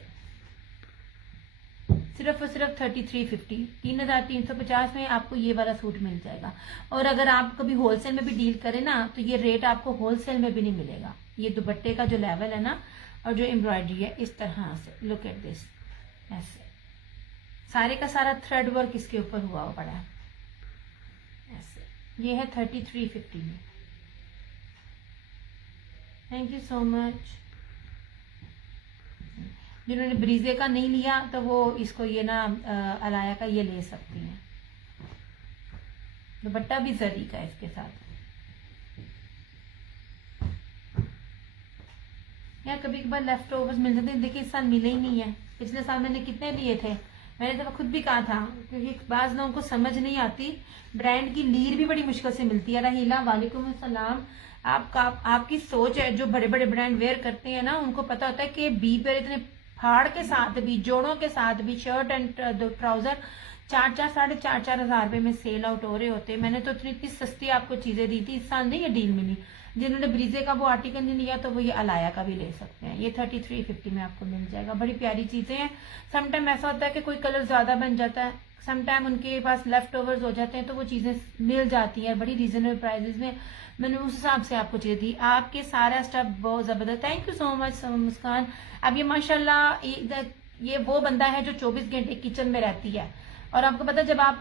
सिर्फ और सिर्फ 3350, 3350 में आपको ये वाला सूट मिल जाएगा। और अगर आप कभी होलसेल में भी डील करें ना, तो ये रेट आपको होलसेल में भी नहीं मिलेगा। ये दुपट्टे का जो लेवल है ना, और जो एम्ब्रॉयडरी है इस तरह से, लुक एट दिस। ऐसे सारे का सारा थ्रेड वर्क इसके ऊपर हुआ पड़ा है। ऐसे ये है 3350 में। Thank you so much. जिन्होंने ब्रीजे का नहीं लिया तो वो इसको ये ना अलाया का ये ले सकती हैं। दुपट्टा भी जरी का है इसके साथ। यार कभी कभार लेफ्ट ओवर्स मिल जाते हैं, देखिए इस साल मिले ही नहीं है। पिछले साल मैंने कितने लिए थे, मैंने तो खुद भी कहा था, क्योंकि बाज लोगों को समझ नहीं आती। ब्रांड की लीर भी बड़ी मुश्किल से मिलती है। रहीला वालेकुम अस्सलाम। आपकी सोच है, जो बड़े बड़े ब्रांड वेयर करते हैं ना, उनको पता होता है कि बी पर इतने फाड़ के साथ भी, जोड़ों के साथ भी, शर्ट एंड ट्राउजर 4-4 4,500 रुपए में सेल आउट हो रहे होते। मैंने तो इतनी सस्ती आपको चीजें दी थी, इस साल नहीं ये डील मिली। जिन्होंने ब्रीजे का वो आर्टिकल नहीं लिया तो वो ये अलाया का भी ले सकते हैं। ये 3350 में आपको मिल जाएगा। बड़ी प्यारी चीजें हैं। समटाइम ऐसा होता है कि कोई कलर ज्यादा बन जाता है, समटाइम उनके पास लेफ्ट ओवर्स हो जाते हैं, तो वो चीजें मिल जाती हैं बड़ी रीजनेबल प्राइजेस में। मैंने उस हिसाब से आपको चीजें दी। आपके सारा स्टफ बहुत जबरदस्त। थैंक यू सो मच मुस्कान। अब ये माशाल्लाह ये वो बंदा है जो 24 घंटे किचन में रहती है। और आपको पता है जब आप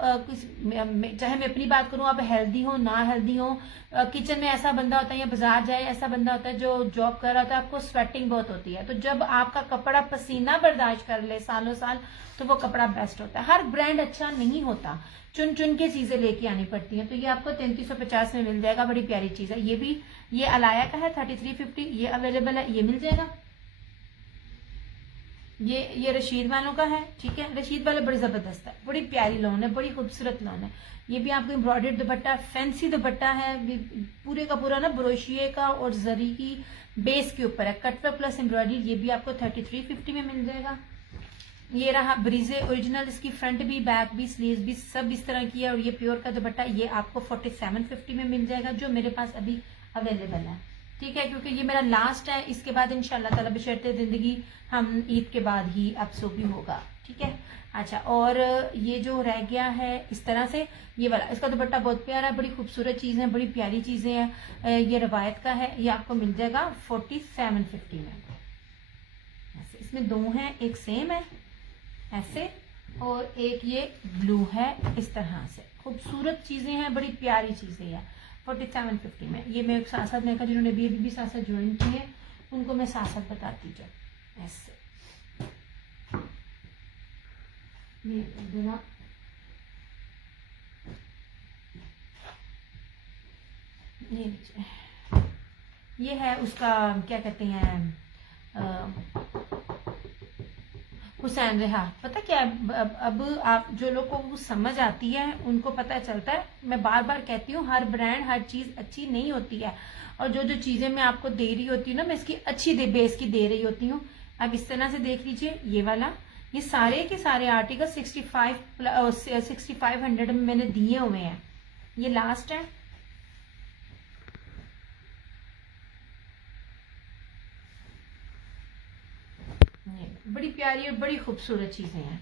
चाहे मैं अपनी बात करूं, आप हेल्दी हो ना हेल्दी हो, किचन में ऐसा बंदा होता है या बाजार जाए ऐसा बंदा होता है जो जॉब कर रहा होता है, आपको स्वेटिंग बहुत होती है। तो जब आपका कपड़ा पसीना बर्दाश्त कर ले सालों साल, तो वो कपड़ा बेस्ट होता है। हर ब्रांड अच्छा नहीं होता, चुन चुन के चीजें लेके आनी पड़ती हैं। तो ये आपको 3350 में मिल जाएगा। बड़ी प्यारी चीज है। ये भी ये अलाया का है 3350, ये अवेलेबल है, ये मिल जाएगा। ये रशीद वालों का है, ठीक है। रशीद वाले बड़ी जबरदस्त है, बड़ी प्यारी लॉन है, बड़ी खूबसूरत लॉन है। ये भी आपको एम्ब्रॉयडर्ड दुपट्टा, फैंसी दुपट्टा है, पूरे का पूरा ना ब्रोशिये का और जरी की बेस के ऊपर है, कटवर्क प्लस एम्ब्रॉयडरी। ये भी आपको 3350 में मिल जाएगा। ये रहा ब्रीजे ओरिजिनल, इसकी फ्रंट भी, बैक भी, स्लीव्स भी सब इस तरह की है। और ये प्योर का दुपट्टा, ये आपको 4750 में मिल जाएगा, जो मेरे पास अभी अवेलेबल है, ठीक है। क्योंकि ये मेरा लास्ट है, इसके बाद इंशाल्लाह ताला बशर्ते जिंदगी हम ईद के बाद ही अब सो भी होगा, ठीक है। अच्छा, और ये जो रह गया है इस तरह से, ये वाला, इसका दुपट्टा बहुत प्यारा है, बड़ी खूबसूरत चीज है, बड़ी प्यारी चीजें हैं। ये रवायत का है, ये आपको मिल जाएगा 4750 में। ऐसे इसमें दो हैं, एक सेम है ऐसे, और एक ये ब्लू है इस तरह से। खूबसूरत चीजें हैं, बड़ी प्यारी चीजें हैं। 4750 में। ये मैं साथ साथ मैंने कहा जिन्होंने भी साथ साथ ज्वाइन किए उनको मैं साथ साथ बताती जाऊँ। ऐसे ये बिना ये है उसका क्या कहते हैं, हुसैन रेहा। पता क्या है, अब आप जो लोग को वो समझ आती है उनको पता चलता है। मैं बार बार कहती हूँ, हर ब्रांड हर चीज अच्छी नहीं होती है। और जो जो चीजें मैं आपको दे रही होती हूँ ना, मैं इसकी अच्छी बेस की दे रही होती हूँ। अब इस तरह से देख लीजिए, ये वाला, ये सारे के सारे आर्टिकल 6500 में मैंने दिए हुए हैं। ये लास्ट है। बड़ी प्यारी और बड़ी खूबसूरत चीजें हैं।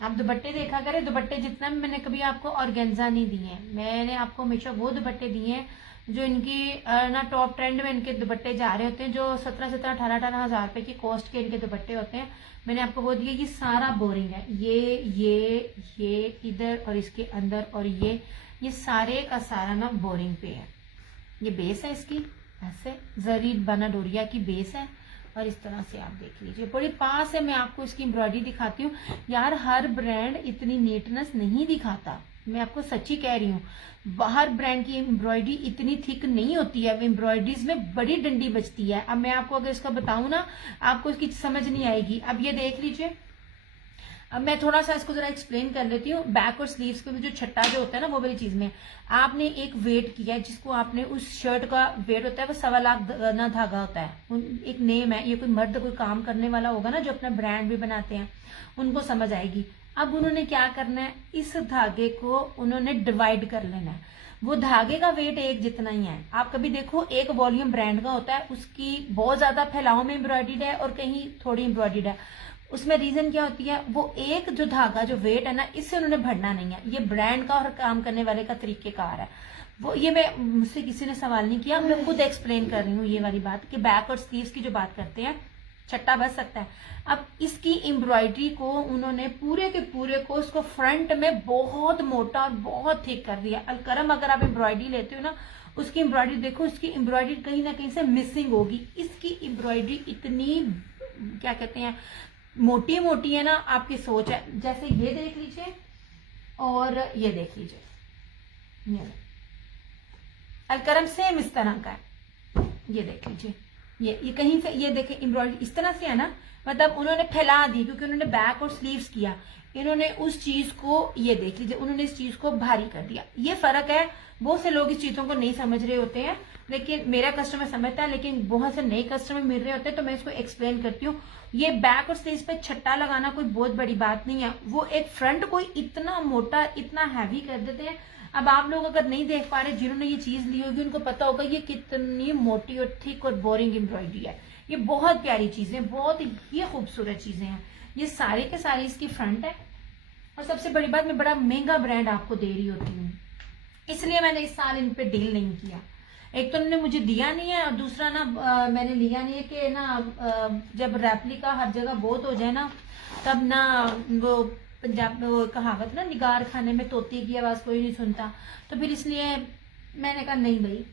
आप दुपट्टे देखा करें, दुपट्टे जितना भी मैंने कभी आपको ऑर्गेन्जा नहीं दिए, मैंने आपको हमेशा वो दुपट्टे दिए हैं जो इनकी ना टॉप ट्रेंड में इनके दुपट्टे जा रहे होते हैं, जो 17-18 हजार रुपए की कॉस्ट के इनके दुपट्टे होते हैं। मैंने आपको वो दिया। ये सारा बोरिंग है, ये इधर और इसके अंदर, और ये सारे का सारा ना बोरिंग पे है। ये बेस है इसकी, ऐसे जरी बना डोरिया की बेस है। और इस तरह से आप देख लीजिए, बड़ी पास है। मैं आपको इसकी एम्ब्रॉयडरी दिखाती हूँ यार। हर ब्रांड इतनी नीटनेस नहीं दिखाता, मैं आपको सच्ची कह रही हूँ। बाहर ब्रांड की एम्ब्रॉयडरी इतनी थिक नहीं होती है, एम्ब्रॉयडरीज में बड़ी डंडी बचती है। अब मैं आपको अगर इसका बताऊं ना, आपको इसकी समझ नहीं आएगी। अब ये देख लीजिए, अब मैं थोड़ा सा इसको जरा एक्सप्लेन कर लेती हूँ। बैक और स्लीव्स के भी जो छट्टा जो होता है ना, वो वाली चीज में आपने एक वेट किया है, जिसको आपने उस शर्ट का वेट होता है वो 1.25 लाख ना धागा होता है। एक नेम है, ये कोई मर्द कोई काम करने वाला होगा ना जो अपना ब्रांड भी बनाते हैं, उनको समझ आएगी। अब उन्होंने क्या करना है, इस धागे को उन्होंने डिवाइड कर लेना है। वो धागे का वेट एक जितना ही है। आप कभी देखो, एक वॉल्यूम ब्रांड का होता है, उसकी बहुत ज्यादा फैलाव में एम्ब्रॉयडर्ड है और कहीं थोड़ी एम्ब्रॉयडर्ड है। उसमें रीजन क्या होती है, वो एक जो धागा जो वेट है ना, इससे उन्होंने भरना नहीं है। ये ब्रांड का और काम करने वाले का तरीकेकार है। वो ये मैं मुझसे किसी ने सवाल नहीं किया, मैं खुद एक्सप्लेन कर रही हूँ ये वाली बात कि बैक और स्लीव्स की जो बात करते हैं, छट्टा बच सकता है। अब इसकी एम्ब्रॉयडरी को उन्होंने पूरे के पूरे को उसको फ्रंट में बहुत मोटा और बहुत थिक कर दिया। अलकरम अगर आप एम्ब्रॉयडरी लेते हो ना, उसकी एम्ब्रॉयडरी देखो, उसकी एम्ब्रॉयडरी कहीं ना कहीं से मिसिंग होगी। इसकी एम्ब्रॉयडरी इतनी क्या कहते हैं, मोटी मोटी है ना, आपकी सोच है। जैसे ये देख लीजिए और ये देख लीजिए, अलकरम सेम इस तरह का है। ये देख लीजिए, ये कहीं से ये देखें एम्ब्रॉयडरी इस तरह से है ना, मतलब उन्होंने फैला दी क्योंकि उन्होंने बैक और स्लीव्स किया, इन्होंने उस चीज को, ये देख लीजिए, उन्होंने इस चीज को भारी कर दिया। ये फर्क है। बहुत से लोग इस चीजों को नहीं समझ रहे होते हैं, लेकिन मेरा कस्टमर समझता है, लेकिन बहुत से नए कस्टमर मिल रहे होते हैं तो मैं इसको एक्सप्लेन करती हूँ। ये बैक और स्लीव्स पे छट्टा लगाना कोई बहुत बड़ी बात नहीं है। वो एक फ्रंट को इतना मोटा, इतना हैवी कर देते हैं। अब आप लोग अगर नहीं देख पा रहे, जिन्होंने ये चीज ली होगी उनको पता होगा ये कितनी मोटी और थिक और बोरिंग एम्ब्रॉयडरी है। ये बहुत प्यारी चीजें, बहुत ही खूबसूरत चीजें हैं। ये सारे के सारे इसकी फ्रंट है। और सबसे बड़ी बात, मैं बड़ा महंगा ब्रांड आपको दे रही होती हूँ, इसलिए मैंने इस साल इन पे डील नहीं किया। एक तो उन्होंने मुझे दिया नहीं है, और दूसरा ना मैंने लिया नहीं है कि ना जब रेप्लिका हर जगह बहुत हो जाए ना, तब ना वो पंजाब में वो कहावत ना, निगार खाने में तोती की आवाज कोई नहीं सुनता। तो फिर इसलिए मैंने कहा नहीं भाई,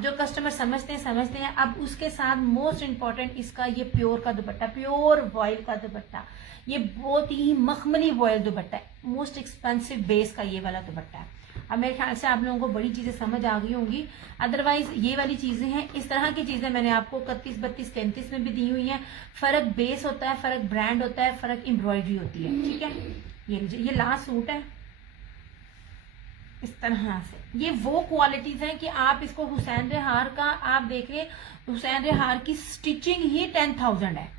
जो कस्टमर समझते हैं। अब उसके साथ मोस्ट इम्पॉर्टेंट इसका ये प्योर का दुपट्टा, प्योर वॉयल का दुपट्टा, ये बहुत ही मखमली वॉयल दुपट्टा है, मोस्ट एक्सपेंसिव बेस का ये वाला दुपट्टा है। अब मेरे ख्याल से आप लोगों को बड़ी चीजें समझ आ गई होंगी। अदरवाइज ये वाली चीजें हैं, इस तरह की चीजें मैंने आपको 31, 32, 33 में भी दी हुई हैं। फर्क बेस होता है, फर्क ब्रांड होता है, फर्क एम्ब्रॉयडरी होती है। ठीक है, ये लीजिए, ये लास्ट सूट है इस तरह से। ये वो क्वालिटीज हैं कि आप इसको हुसैन रेहार का, आप देख रहे हुसैन रेहार की स्टिचिंग ही 10,000 है।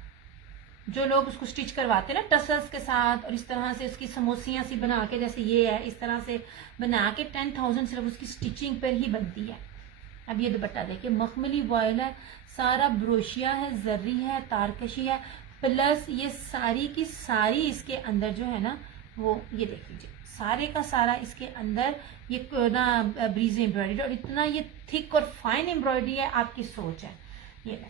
जो लोग उसको स्टिच करवाते हैं ना टसल्स के साथ, और इस तरह से उसकी समोसियां सी बना के, जैसे ये है इस तरह से बना के 10,000 सिर्फ उसकी स्टिचिंग पर ही बनती है। अब ये दुपट्टा देखिए, मखमली वॉयल है, सारा ब्रोशिया है, जर्री है, तारकशी है, प्लस ये सारी की सारी इसके अंदर जो है ना, वो ये देख लीजिए, सारे का सारा इसके अंदर ये ना ब्रीज एम्ब्रॉयडरी, और इतना ये थिक और फाइन एम्ब्रॉयडरी है, आपकी सोच है। ये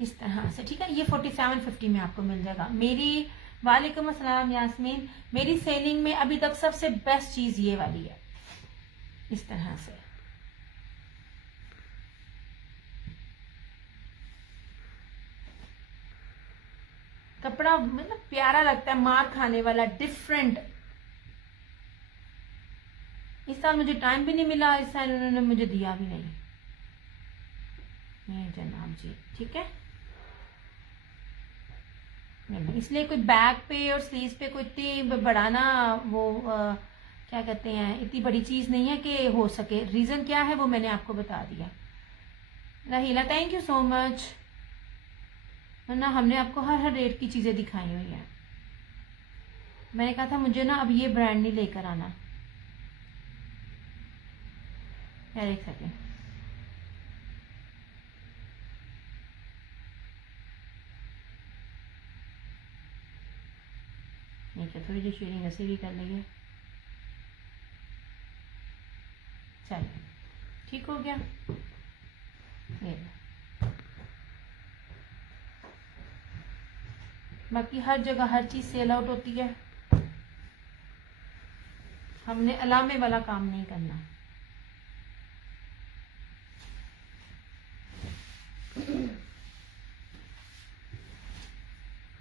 इस तरह से, ठीक है। ये 4750 में आपको मिल जाएगा। मेरी वालेकुम अस्सलाम यास्मीन, मेरी सेलिंग में अभी तक सबसे बेस्ट चीज ये वाली है, इस तरह से। कपड़ा मतलब प्यारा लगता है, मार खाने वाला, डिफरेंट। इस साल मुझे टाइम भी नहीं मिला, इस साल उन्होंने मुझे दिया भी नहीं। ये जनाब जी, ठीक है। इसलिए कोई बैक पे और स्लीव्स पे कोई इतनी बड़ा ना वो क्या कहते हैं, इतनी बड़ी चीज नहीं है कि हो सके। रीजन क्या है वो मैंने आपको बता दिया। रहीला थैंक यू सो मच। ना हमने आपको हर रेट की चीजें दिखाई हुई हैं। मैंने कहा था मुझे ना अब ये ब्रांड नहीं लेकर आना। एक सेकेंड, ठीक है, थोड़ी सी शेयरिंग ऐसे भी कर लेंगे। चलिए ठीक हो गया। ये बाकी हर जगह हर चीज सेल आउट होती है, हमने अलामे वाला काम नहीं करना।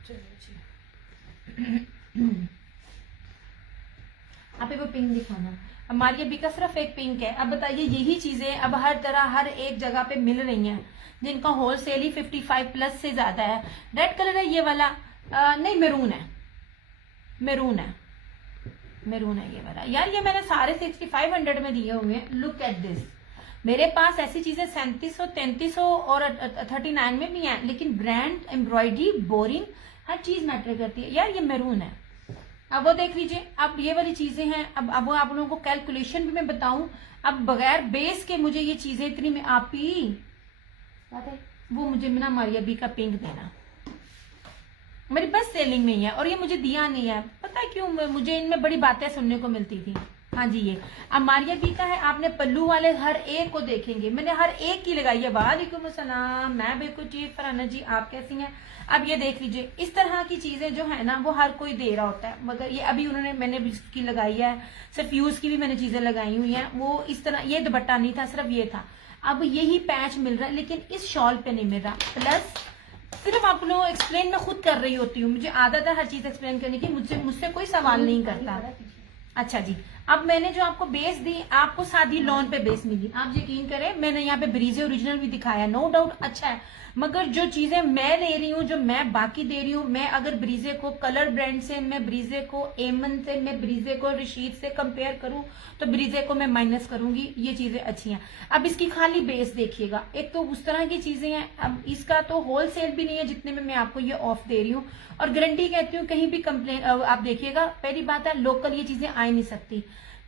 चलो जी, आप एक पिंक दिखाना। हमारी अभी का सिर्फ एक पिंक है। अब बताइए, यही चीजें अब हर तरह हर एक जगह पे मिल रही हैं, जिनका होलसेल ही 55 प्लस से ज्यादा है। रेड कलर है ये वाला, नहीं मेरून है, मेरून है, मेरून है ये वाला। यार ये मैंने सारे 6500 में दिए हुए हैं। लुक एट दिस, मेरे पास ऐसी चीजें 3700, 3300 और 39 में भी हैं, लेकिन ब्रांड, एम्ब्रॉयडरी, बोरिंग, हर चीज मैटर करती है। यार ये मेरून है। अब वो देख लीजिए, अब ये वाली चीजें हैं। अब वो आप लोगों को कैलकुलेशन भी मैं बताऊं, अब बगैर बेस के मुझे ये चीजें इतनी में आप ही वो मुझे ना मारिया बी का पिंक देना, मेरी बस सेलिंग में ही है, और ये मुझे दिया नहीं है। पता है क्यों? मुझे इनमें बड़ी बातें सुनने को मिलती थी। हाँ जी, ये अब मारिया बी का है। आपने पल्लू वाले हर एक को देखेंगे, मैंने हर एक की लगाई है। वालेकुम अस्सलाम, मैं बिल्कुल ठीक। फराना जी आप कैसी हैं? अब ये देख लीजिए, इस तरह की चीजें जो है ना वो हर कोई दे रहा होता है, मगर ये अभी उन्होंने, मैंने भी इसकी लगाई है, सिर्फ यूज की भी मैंने चीजें लगाई हुई हैं। वो इस तरह, ये दुपट्टा नहीं था, सिर्फ ये था। अब यही पैच मिल रहा है, लेकिन इस शॉल पे नहीं मिल रहा। प्लस सिर्फ आप लोग एक्सप्लेन मैं खुद कर रही होती हूँ, मुझे आदत है हर चीज एक्सप्लेन करने की, मुझसे कोई सवाल नहीं करता। अच्छा जी, अब मैंने जो आपको बेस दी, आपको सादी लॉन पे बेस मिली, आप यकीन करें मैंने यहाँ पे ब्रीजे ओरिजिनल भी दिखाया, नो डाउट अच्छा है, मगर जो चीजें मैं ले रही हूँ, जो मैं बाकी दे रही हूँ, मैं अगर ब्रीजे को कलर ब्रांड से, मैं ब्रीजे को एमन से, मैं ब्रीजे को रशीद से कंपेयर करूं तो ब्रीजे को मैं माइनस करूंगी, ये चीजें अच्छी हैं। अब इसकी खाली बेस देखिएगा, एक तो उस तरह की चीजें हैं। अब इसका तो होलसेल भी नहीं है जितने में मैं आपको ये ऑफ दे रही हूँ, और गारंटी कहती हूँ कहीं भी कंप्लेन, आप देखिएगा, पहली बात है लोकल ये चीजें आ नहीं सकती।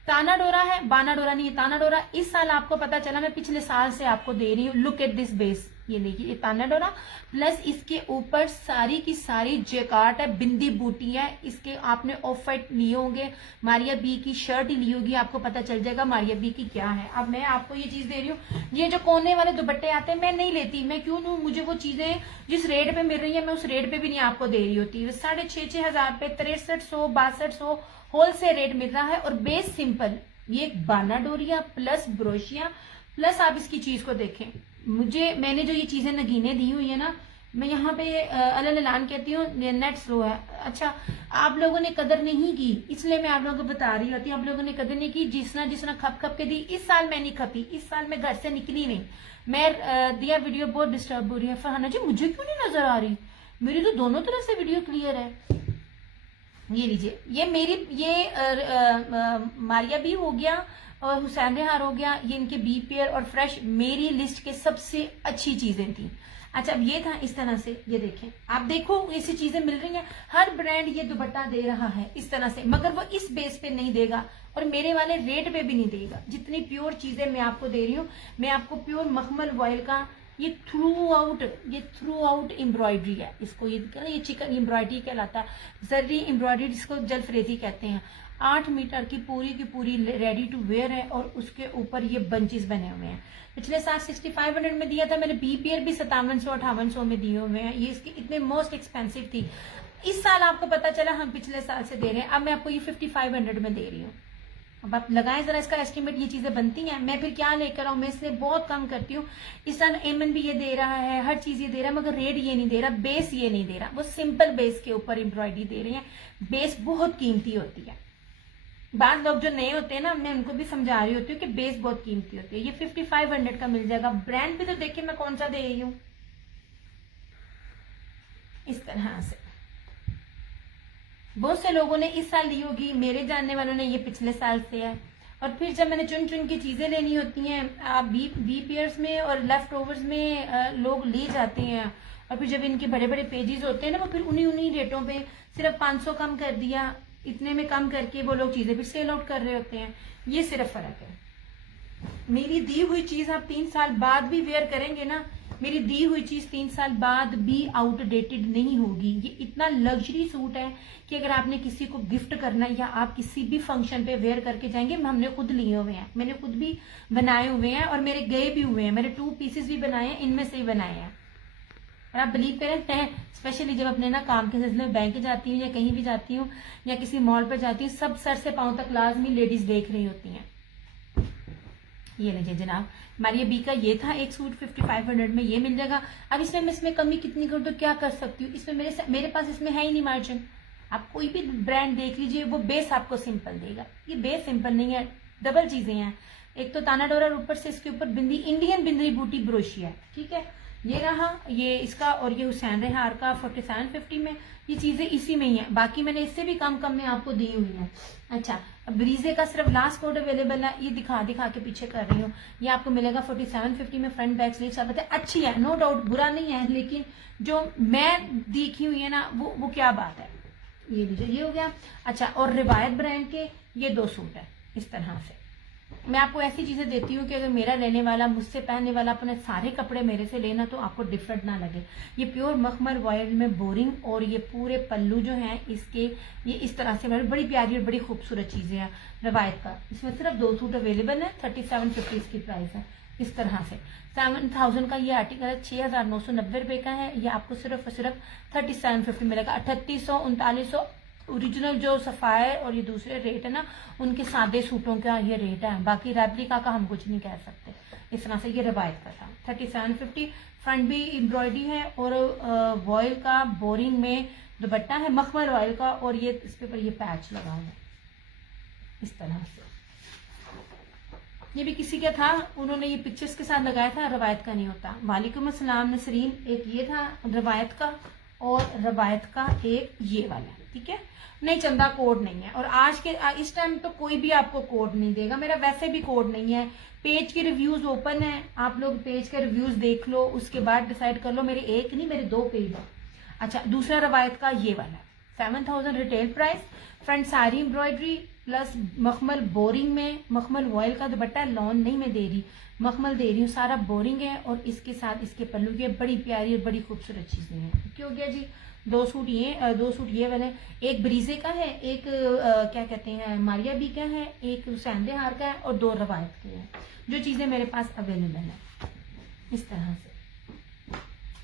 ताना डोरा है, बाना डोरा नहीं है, ताना डोरा इस साल आपको पता चला, मैं पिछले साल से आपको दे रही हूँ। लुक एट दिस बेस, ये देखिए ये ताना डोरा, प्लस इसके ऊपर सारी की सारी जेकार्ट है, बिंदी बूटी है, इसके आपने ऑफ वाइट लिए होंगे, मारिया बी की शर्ट ही ली होगी, आपको पता चल जाएगा मारिया बी की क्या है। अब मैं आपको ये चीज दे रही हूँ, ये जो कोने वाले दुपट्टे आते हैं मैं नहीं लेती, मैं क्यों लूं, मुझे वो चीजें जिस रेट पे मिल रही है मैं उस रेट पे भी नहीं आपको दे रही होती। 6,500 पे 6300 6200 होलसेल रेट मिल रहा है, और बेस सिंपल, ये बाना डोरिया प्लस ब्रोशिया, प्लस आप इसकी चीज को देखें, मैंने जो ये चीजें नगीने दी हुई है ना, मैं यहाँ पे अलान कहती हूँ, नेट स्लो है। अच्छा, आप लोगों ने कदर नहीं की, इसलिए मैं आप लोगों को बता रही होती, आप लोगों ने कदर नहीं की, जिसना खप खप के दी। इस साल मैं नहीं खपी, इस साल मैं घर से निकली नहीं, मैं दिया वीडियो बहुत डिस्टर्ब हो रही है। फरहाना जी मुझे क्यों नहीं नजर आ रही, मेरी तो दोनों तरफ से वीडियो क्लियर है। ये लीजिए, ये मेरी मारिया भी हो गया और हुसैन रेहार हो गया, ये इनके बी पेयर और फ्रेश मेरी लिस्ट के सबसे अच्छी चीजें थी। अच्छा, अब ये था इस तरह से, ये देखें, आप देखो ऐसी चीजें मिल रही हैं, हर ब्रांड ये दुपट्टा दे रहा है इस तरह से, मगर वो इस बेस पे नहीं देगा और मेरे वाले रेट पे भी नहीं देगा। जितनी प्योर चीजें मैं आपको दे रही हूँ, मैं आपको प्योर मखमल वॉयल का, ये थ्रू आउट एम्ब्रॉयडरी है, इसको ये चिकन एम्ब्रॉयडरी कहलाता है, जर्री एम्ब्रॉयडरी जिसको जलफरेजी कहते हैं। 8 मीटर की पूरी रेडी टू वेयर है, और उसके ऊपर ये बंचेस बने हुए हैं। पिछले साल 6500 में दिया था मैंने, बी पेयर भी 5700-5800 में दिए हुए हैं, ये इसकी इतने मोस्ट एक्सपेंसिव थी। इस साल आपको पता चला हम पिछले साल से दे रहे हैं, अब मैं आपको ये 5500 में दे रही हूँ। अब आप लगाएं जरा इसका एस्टिमेट, ये चीजें बनती हैं, मैं फिर क्या लेकर आऊं, मैं इससे बहुत कम करती हूँ। इस साल एमन भी ये दे रहा है, हर चीज ये दे रहा है, मगर रेट ये नहीं दे रहा, बेस ये नहीं दे रहा, वो सिंपल बेस के ऊपर एम्ब्रॉयडरी दे रही है। बेस बहुत कीमती होती है, बाद लोग जो नए होते हैं ना, मैं उनको भी समझा रही होती हूँ कि बेस बहुत कीमती होती है। ये 5500 का मिल जाएगा। ब्रांड भी तो देखिए मैं कौन सा दे रही हूँ, इस तरह से। बहुत से लोगों ने इस साल ली होगी, मेरे जानने वालों ने ये पिछले साल से है। और फिर जब मैंने चुन के चीजें लेनी होती हैं, आप बी पेयर्स में और लेफ्ट ओवर्स में लोग ले जाते हैं, और फिर जब इनके बड़े बड़े पेजेस होते हैं ना, वो फिर उन्हीं रेटों पे सिर्फ 500 कम कर दिया, इतने में कम करके वो लोग चीजें फिर सेल आउट कर रहे होते हैं। ये सिर्फ फर्क है। मेरी दी हुई चीज आप 3 साल बाद भी वेयर करेंगे ना, मेरी दी हुई चीज 3 साल बाद भी आउटडेटेड नहीं होगी। ये इतना लग्जरी सूट है कि अगर आपने किसी को गिफ्ट करना है या आप किसी भी फंक्शन पे वेयर करके जाएंगे, हमने खुद लिए हुए हैं, मैंने खुद भी बनाए हुए हैं, और मेरे गए भी हुए हैं, मेरे 2 पीसेस भी बनाए हैं, इनमें से ही बनाए हैं। और आप बिलीव करें, मैं स्पेशली जब अपने ना काम के सिलसिले में बैंक जाती हूँ या कहीं भी जाती हूँ या किसी मॉल पर जाती हूँ, सब सर से पांव तक लाजमी लेडीज देख रही होती हैं। ये लीजिए जनाब, मारिया बी का ये था एक सूट, 5500 में ये मिल जाएगा। अब इसमें कमी कितनी कर दो, क्या कर सकती हूँ, इसमें मेरे पास इसमें है ही नहीं मार्जिन। आप कोई भी ब्रांड देख लीजिए, वो बेस आपको सिंपल देगा, ये बेस सिंपल नहीं है, डबल चीजें हैं। एक तो ताना डोरा, ऊपर से इसके ऊपर बिंदी, इंडियन बिंदी बूटी ब्रोशिया है, ठीक है, ये रहा ये इसका, और ये हुसैन रेहार का 4750 में, ये चीजें इसी में ही है। बाकी मैंने इससे भी कम में आपको दी हुई है। अच्छा, ब्रीजे का सिर्फ लास्ट कोड अवेलेबल है, ये दिखा के पीछे कर रही हूँ। ये आपको मिलेगा 4750 में, फ्रंट बैक स्लीव सब अच्छी है, नो डाउट, बुरा नहीं है, लेकिन जो मैं देखी हुई है ना, वो क्या बात है। ये लीजिए, ये हो गया। अच्छा, और रिवायत ब्रांड के ये 2 सूट है इस तरह से। मैं आपको ऐसी चीजें देती हूँ कि अगर मेरा लेने वाला, मुझसे पहनने वाला अपने सारे कपड़े मेरे से लेना, तो आपको डिफरेंट ना लगे। ये प्योर मखमल वॉयल में बोरिंग, और ये पूरे पल्लू जो हैं इसके, ये इस तरह से बड़ी प्यारी और बड़ी खूबसूरत चीजें हैं रवायत का। इसमें सिर्फ 2 सूट अवेलेबल है, 3750 इसकी प्राइस है इस तरह से। 7000 का ये आर्टिकल है, 6990 का है, ये आपको सिर्फ 3750 मिलेगा। 3800 3900 ओरिजिनल जो सफायर और ये दूसरे रेट है ना, उनके सादे सूटों का ये रेट है, बाकी रेप्लिका का हम कुछ नहीं कह सकते। इस तरह से ये रवायत का था 3750। फ्रंट भी एम्ब्रॉयडरी है, और वॉयल का बोरिंग में दुपट्टा है, मखमल वॉयल का, और ये इस पे पर ये पैच लगा हुआ है इस तरह से। ये भी किसी का था, उन्होंने ये पिक्चर्स के साथ लगाया था, रवायत का नहीं होता। वालेकुम अस्सलाम नसरीन, एक ये था रवायत का और रवायत का एक ये वाला, ठीक है। नहीं चंदा कोड नहीं है, और आज के इस टाइम तो कोई भी आपको कोड नहीं देगा, मेरा वैसे भी कोड नहीं है। पेज के रिव्यूज ओपन है, आप लोग पेज के रिव्यूज देख लो, उसके बाद डिसाइड कर लो। मेरे एक नहीं, मेरे 2 पेज है। अच्छा, दूसरा रवायत का ये वाला 7000 रिटेल प्राइस, फ्रंट सारी एम्ब्रॉयडरी प्लस मखमल बोरिंग में, मखमल वॉयल का दुपट्टा, लॉन नहीं मैं दे रही, मखमल दे रही हूँ, सारा बोरिंग है। और इसके साथ इसके पल्लू की बड़ी प्यारी और बड़ी खूबसूरत चीजें हैं। क्यों गया जी, 2 सूट ये वाले, एक ब्रीजे का है, एक क्या कहते हैं मारिया बी का है, एक सैंदे हार का है, और 2 रवायत के हैं। जो चीजें मेरे पास अवेलेबल है इस तरह से।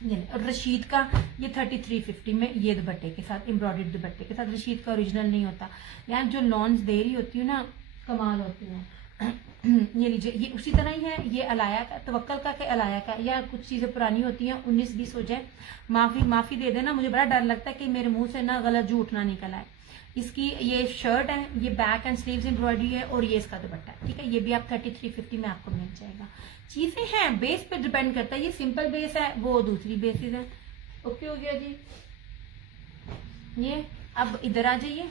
ये और रशीद का ये 3350 में, ये दुपट्टे के साथ, एम्ब्रॉयडर्ड दुपट्टे के साथ। रशीद का ओरिजिनल नहीं होता यार, जो लॉन्स दे रही होती हूँ ना, कमाल होती है। ये लीजिए, ये उसी तरह ही है। ये अलाया का, तवक्कल का अलाया का, या कुछ चीजें पुरानी होती हैं, 19-20 हो जाए, माफी दे देना। मुझे बड़ा डर लगता है कि मेरे मुंह से ना गलत झूठ ना निकल आए। इसकी ये शर्ट है, ये बैक एंड स्लीव्स एम्ब्रॉयडरी है, और ये इसका दुपट्टा है, ठीक है। ये भी आप 3350 में आपको मिल जाएगा। चीजें हैं, बेस पे डिपेंड करता है। ये सिंपल बेस है, वो दूसरी बेसिस है। ओके हो गया जी। ये अब इधर आ जाइए,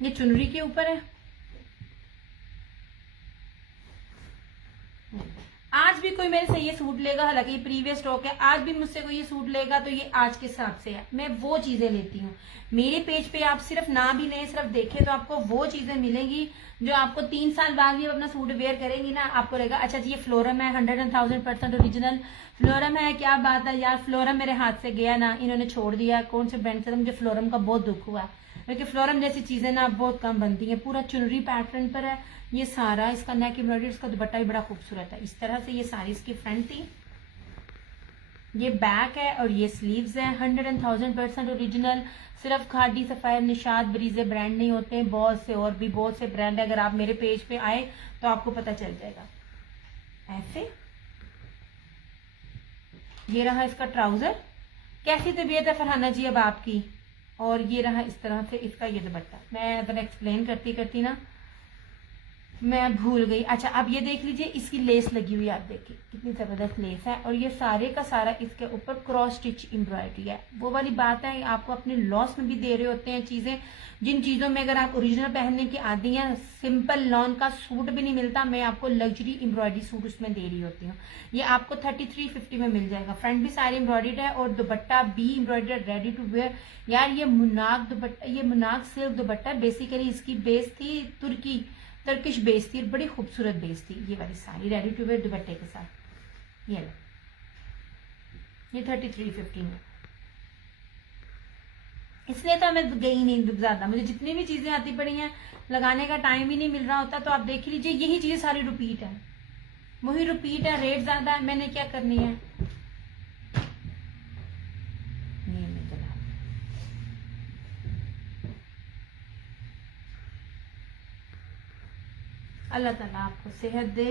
ये चुनरी के ऊपर है। आज भी कोई मेरे से ये सूट लेगा, हालांकि ये प्रीवियस स्टॉक है, आज भी मुझसे कोई ये सूट लेगा तो ये आज के हिसाब से है। मैं वो चीजें लेती हूँ। मेरे पेज पे आप सिर्फ ना भी लें, सिर्फ देखें तो आपको वो चीजें मिलेंगी जो आपको 3 साल बाद भी अपना सूट वेयर करेंगी ना, आपको रहेगा अच्छा जी ये फ्लोरम है, 100,000% ओरिजिनल फ्लोरम है। क्या बात है यार, फ्लोरम मेरे हाथ से गया ना, इन्होंने छोड़ दिया, कौन से ब्रांड से। मुझे फ्लोरम का बहुत दुख हुआ, क्योंकि फ्लोरम जैसी चीजें ना बहुत कम बनती हैं। पूरा चुनरी पैटर्न पर है ये सारा, इसका नेक एम्ब्रॉयडरी, इसका दुपट्टा भी बड़ा खूबसूरत है। इस तरह से ये सारी इसकी फ्रंट थी, ये बैक है, और ये स्लीव्स है। 100,000% ओरिजिनल, सिर्फ खादी सफायर निशाद ब्रीजे ब्रांड नहीं होते, बहुत से और भी बहुत से ब्रांड है। अगर आप मेरे पेज पे आए तो आपको पता चल जाएगा। ऐसे ये रहा इसका ट्राउजर। कैसी तबीयत है फरहाना जी अब आपकी? और ये रहा इस तरह से इसका ये दुपट्टा। मैं अगर एक्सप्लेन करती करती ना मैं भूल गई। अच्छा, अब ये देख लीजिए, इसकी लेस लगी हुई है, आप देखिए कितनी जबरदस्त लेस है, और ये सारे का सारा इसके ऊपर क्रॉस स्टिच एम्ब्रॉयडरी है। वो वाली बात है, आपको अपने लॉस में भी दे रहे होते हैं चीजें, जिन चीजों में अगर आप ओरिजिनल पहनने की आदी हैं, सिंपल लॉन का सूट भी नहीं मिलता, मैं आपको लग्जरी एम्ब्रॉयडरी सूट उसमें दे रही होती हूँ। ये आपको 3350 में मिल जाएगा। फ्रंट भी सारी एम्ब्रॉयडर्ड है, और दुपट्टा भी एम्ब्रॉयडर्ड, रेडी टू वेयर। यार ये मुनाक दुपट्टा, ये मुनाक सिल्क दुपट्टा, बेसिकली इसकी बेस थी टर्किश बेस थी, बड़ी खूबसूरत बेस थी। ये वाली साड़ी रेडी टू वेयर दुपट्टे के साथ, ये 3350 में। इसलिए तो मैं गई नहीं ज्यादा, मुझे जितनी भी चीजें आती पड़ी हैं लगाने का टाइम ही नहीं मिल रहा होता। तो आप देख लीजिए, यही चीजें सारी रिपीट है, वही रिपीट है, रेट ज्यादा है, मैंने क्या करनी है। अल्लाह ताला आपको सेहत दे।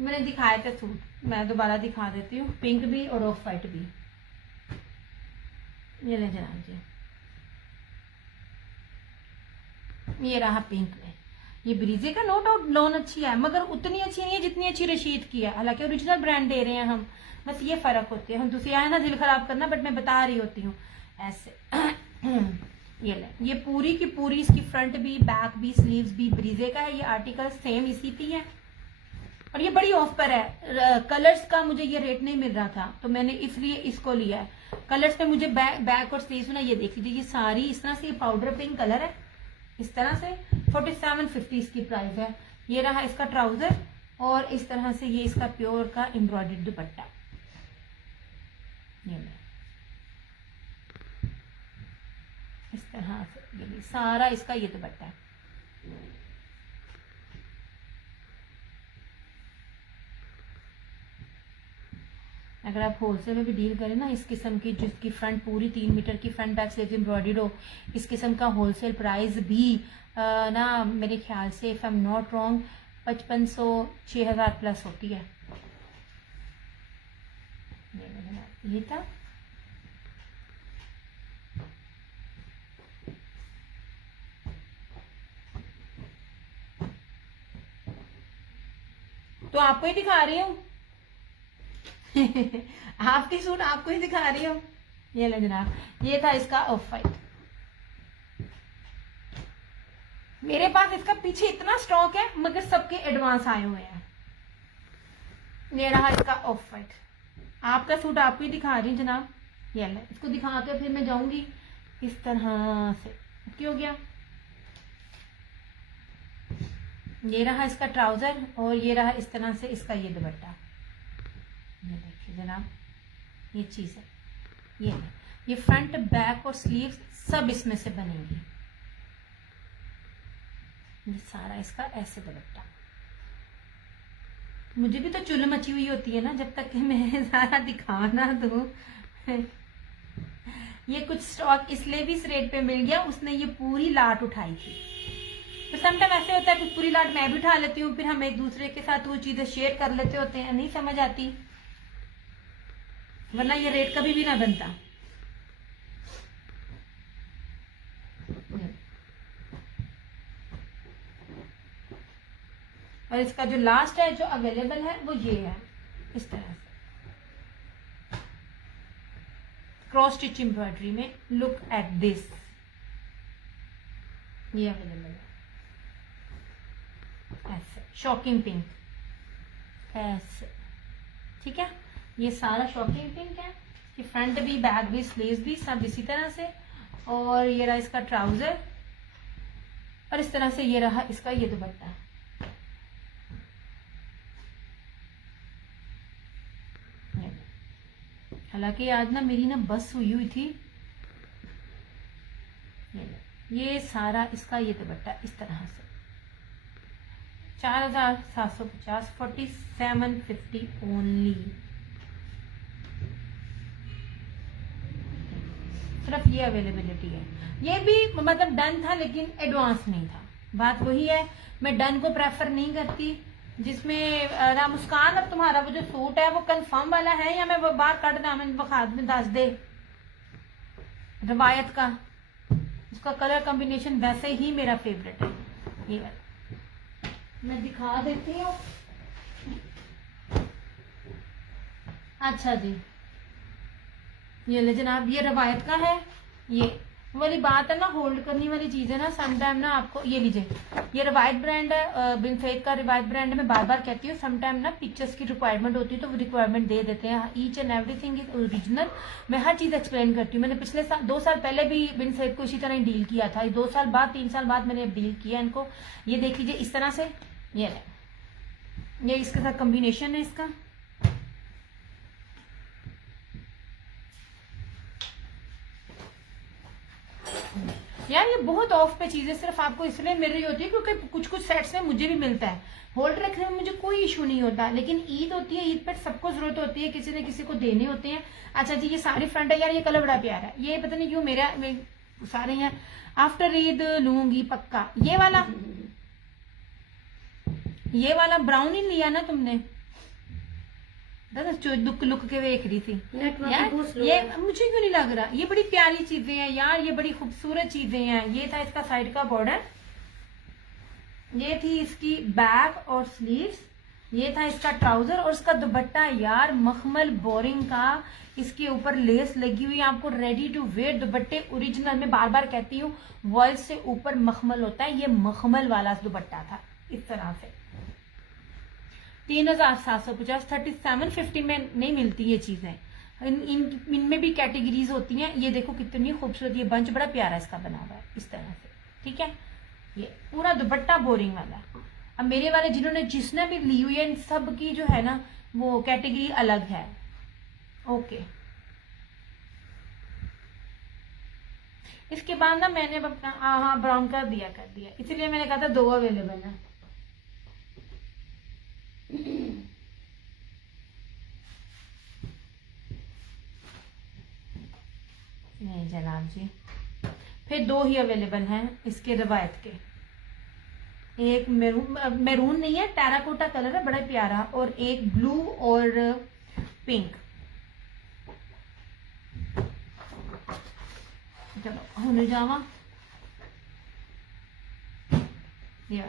मैंने दिखाए थे सूट, मैं दोबारा दिखा देती हूँ, पिंक भी और ऑफ वाइट भी। ये ले जनाब जी, ये रहा पिंक में। ये ब्रीजे का नो डाउट लॉन अच्छी है, मगर उतनी अच्छी नहीं है जितनी अच्छी रशीद की है। हालांकि ओरिजिनल ब्रांड दे रहे हैं हम, बस ये फर्क होते हैं। हम दूसरी आए ना दिल खराब करना, बट मैं बता रही होती हूँ ऐसे। ये ले, ये पूरी की पूरी इसकी फ्रंट भी बैक भी स्लीव्स भी ब्रीजे का है। ये आर्टिकल सेम इसी पे है, और ये बड़ी ऑफ पर है। कलर्स का मुझे ये रेट नहीं मिल रहा था, तो मैंने इसलिए इसको लिया है। कलर्स पे मुझे बैक और स्लीव्स ना, ये देख लीजिए, ये सारी इस तरह से पाउडर पिंक कलर है, इस तरह से 4750 इसकी प्राइस है। ये रहा इसका ट्राउजर, और इस तरह से ये इसका प्योर का एम्ब्रॉयडर्ड दुपट्टा। ये इस तरह से ये सारा इसका ये दुपट्टा है। अगर आप होलसेल में भी डील करें ना, इस किस्म की जिसकी फ्रंट पूरी 3 मीटर की फ्रंट बैक स्लीव्स एम्ब्रॉयडर्ड हो, इस किस्म का होलसेल प्राइस भी ना मेरे ख्याल से if I am not wrong 5500-6000 plus होती है। ये था तो आपको ही दिखा रही हूँ आपके सूट आपको ही दिखा रही हूँ। ये ले जनाब, ये था इसका ऑफ वाइट। मेरे पास इसका पीछे इतना स्टॉक है मगर सबके एडवांस आए हुए हैं। ये रहा इसका ऑफ वाइट। आपका सूट आपको ही दिखा रही हूँ जनाब। ये ले, इसको दिखा के फिर मैं जाऊंगी इस तरह से। क्यों हो गया? ये रहा इसका ट्राउजर और ये रहा इस तरह से इसका ये दुपट्टा। ये देखिए जनाब, ये चीज है, ये है, ये फ्रंट बैक और स्लीव्स सब इसमें से बनेंगी। ये सारा इसका ऐसे दुपट्टा। मुझे भी तो चुल मची हुई होती है ना जब तक कि मैं सारा दिखा ना दूं। ये कुछ स्टॉक इसलिए भी इस रेट पे मिल गया, उसने ये पूरी लाट उठाई थी। तो समटाइम ऐसे होता है कि पूरी लाट मैं भी उठा लेती हूँ, फिर हम एक दूसरे के साथ वो चीजें शेयर कर लेते होते हैं, नहीं समझ आती, वरना ये रेट कभी भी ना बनता। और इसका जो लास्ट है जो अवेलेबल है वो ये है, इस तरह से क्रॉस स्टिच एम्ब्रॉयडरी में। लुक एट दिस, ये अवेलेबल है ऐसे, शॉकिंग पिंक ऐसे, ठीक है। ये सारा शॉकिंग पिंक है, कि फ्रंट भी बैक भी स्लीव्स भी सब इसी तरह से। और ये रहा इसका ट्राउजर और इस तरह से ये रहा इसका ये दुपट्टा। हालांकि आज ना मेरी ना बस हुई थी। ये सारा इसका ये दुपट्टा इस तरह से 4750, 4750 ओनली। सिर्फ ये अवेलेबिलिटी है। ये भी मतलब डन था लेकिन एडवांस नहीं था। बात वही है, मैं डन को प्रेफर नहीं करती। जिसमें ना मुस्कान, अब तुम्हारा वो जो सूट है वो कंफर्म वाला है या मैं वो बाहर कट दा, मैं बखा में दस दे रवायत का, उसका कलर कॉम्बिनेशन वैसे ही मेरा फेवरेट है। ये वाला मैं दिखा देती हूँ। अच्छा जी, ये ले जनाब, ये रवायत का है। ये वाली बात है ना, होल्ड करने वाली चीज है ना, समटाइम ना आपको ये लीजिए, ये रवायत ब्रांड है, बिन सैद का रवायत ब्रांड है। मैं बार बार कहती हूँ, समटाइम ना पिक्चर्स की रिक्वायरमेंट होती है तो वो रिक्वायरमेंट दे देते हैं। Each and everything is original. मैं हर चीज एक्सप्लेन करती हूँ। मैंने पिछले 2 साल पहले भी बिन सैद को इसी तरह ही डील किया था। 2 साल बाद 3 साल बाद मैंने अब डील किया इनको। ये देख लीजिए इस तरह से, ये इसके साथ कॉम्बिनेशन है इसका। यार ये बहुत ऑफ पे चीजें सिर्फ आपको इसलिए मिल रही होती है क्योंकि कुछ कुछ सेट्स में मुझे भी मिलता है। होल्ड रखने में मुझे कोई इशू नहीं होता, लेकिन ईद होती है, ईद पर सबको जरूरत होती है, किसी न किसी को देने होते हैं। अच्छा जी, ये सारी फ्रंट है यार, ये कलर बड़ा प्यारा है। ये पता नहीं क्यों मेरे सारे हैं, आफ्टर ईद लूंगी पक्का। ये वाला ब्राउन ही लिया ना तुमने? दुख लुक के देख रही थी यार, ये मुझे क्यों नहीं लग रहा। ये बड़ी प्यारी चीजें हैं यार, ये बड़ी खूबसूरत चीजें हैं। ये था इसका साइड का बॉर्डर, ये थी इसकी बैक और स्लीव्स, ये था इसका ट्राउजर और इसका दुपट्टा यार मखमल बोरिंग का, इसके ऊपर लेस लगी हुई। आपको रेडी टू वेयर दुपट्टे ओरिजिनल, मैं बार बार कहती हूँ, वर्ल्ड से ऊपर मखमल होता है। ये मखमल वाला दुपट्टा था इस तरह से। 3750, 3750 में नहीं मिलती ये चीजें। इनमें भी कैटेगरीज होती हैं। ये देखो कितनी खूबसूरत, ये बंच बड़ा प्यारा इसका बना हुआ है इस तरह से, ठीक है। ये पूरा दुपट्टा बोरिंग वाला। अब मेरे वाले जिसने भी ली हुई है, इन सब की जो है ना वो कैटेगरी अलग है। ओके, इसके बाद ना मैंने अपना हाँ ब्राउन कर दिया, इसलिए मैंने कहा था 2 अवेलेबल है। नहीं जनाब जी, फिर 2 ही अवेलेबल हैं इसके रवायत के। एक मैरून नहीं है, टेराकोटा कलर है बड़ा प्यारा, और एक ब्लू और पिंक। चलो होने जावा, ये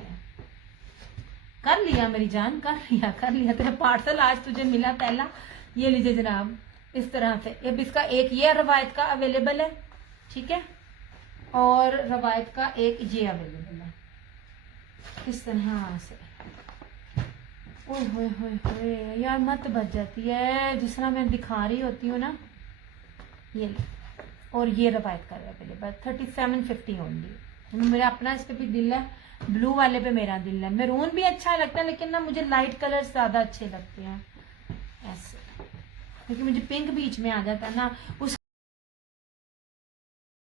कर लिया मेरी जान, कर लिया तेरा पार्सल आज तुझे मिला पहला। ये लीजिए जनाब, इस तरह से। अब इसका एक ये रवायत का अवेलेबल है, ठीक है, और रवायत का एक ये अवेलेबल है इस तरह से। ओह होए यार, मत बच जाती है जिस तरह मैं दिखा रही होती हूँ ना। ये ले, और ये रवायत का अवेलेबल 3750 ओनली। मेरा अपना इस पे भी दिल है, ब्लू वाले पे मेरा दिल है। मैरून भी अच्छा लगता है लेकिन ना मुझे लाइट कलर ज्यादा अच्छे लगते हैं ऐसे, क्योंकि मुझे पिंक बीच में आ जाता है ना उस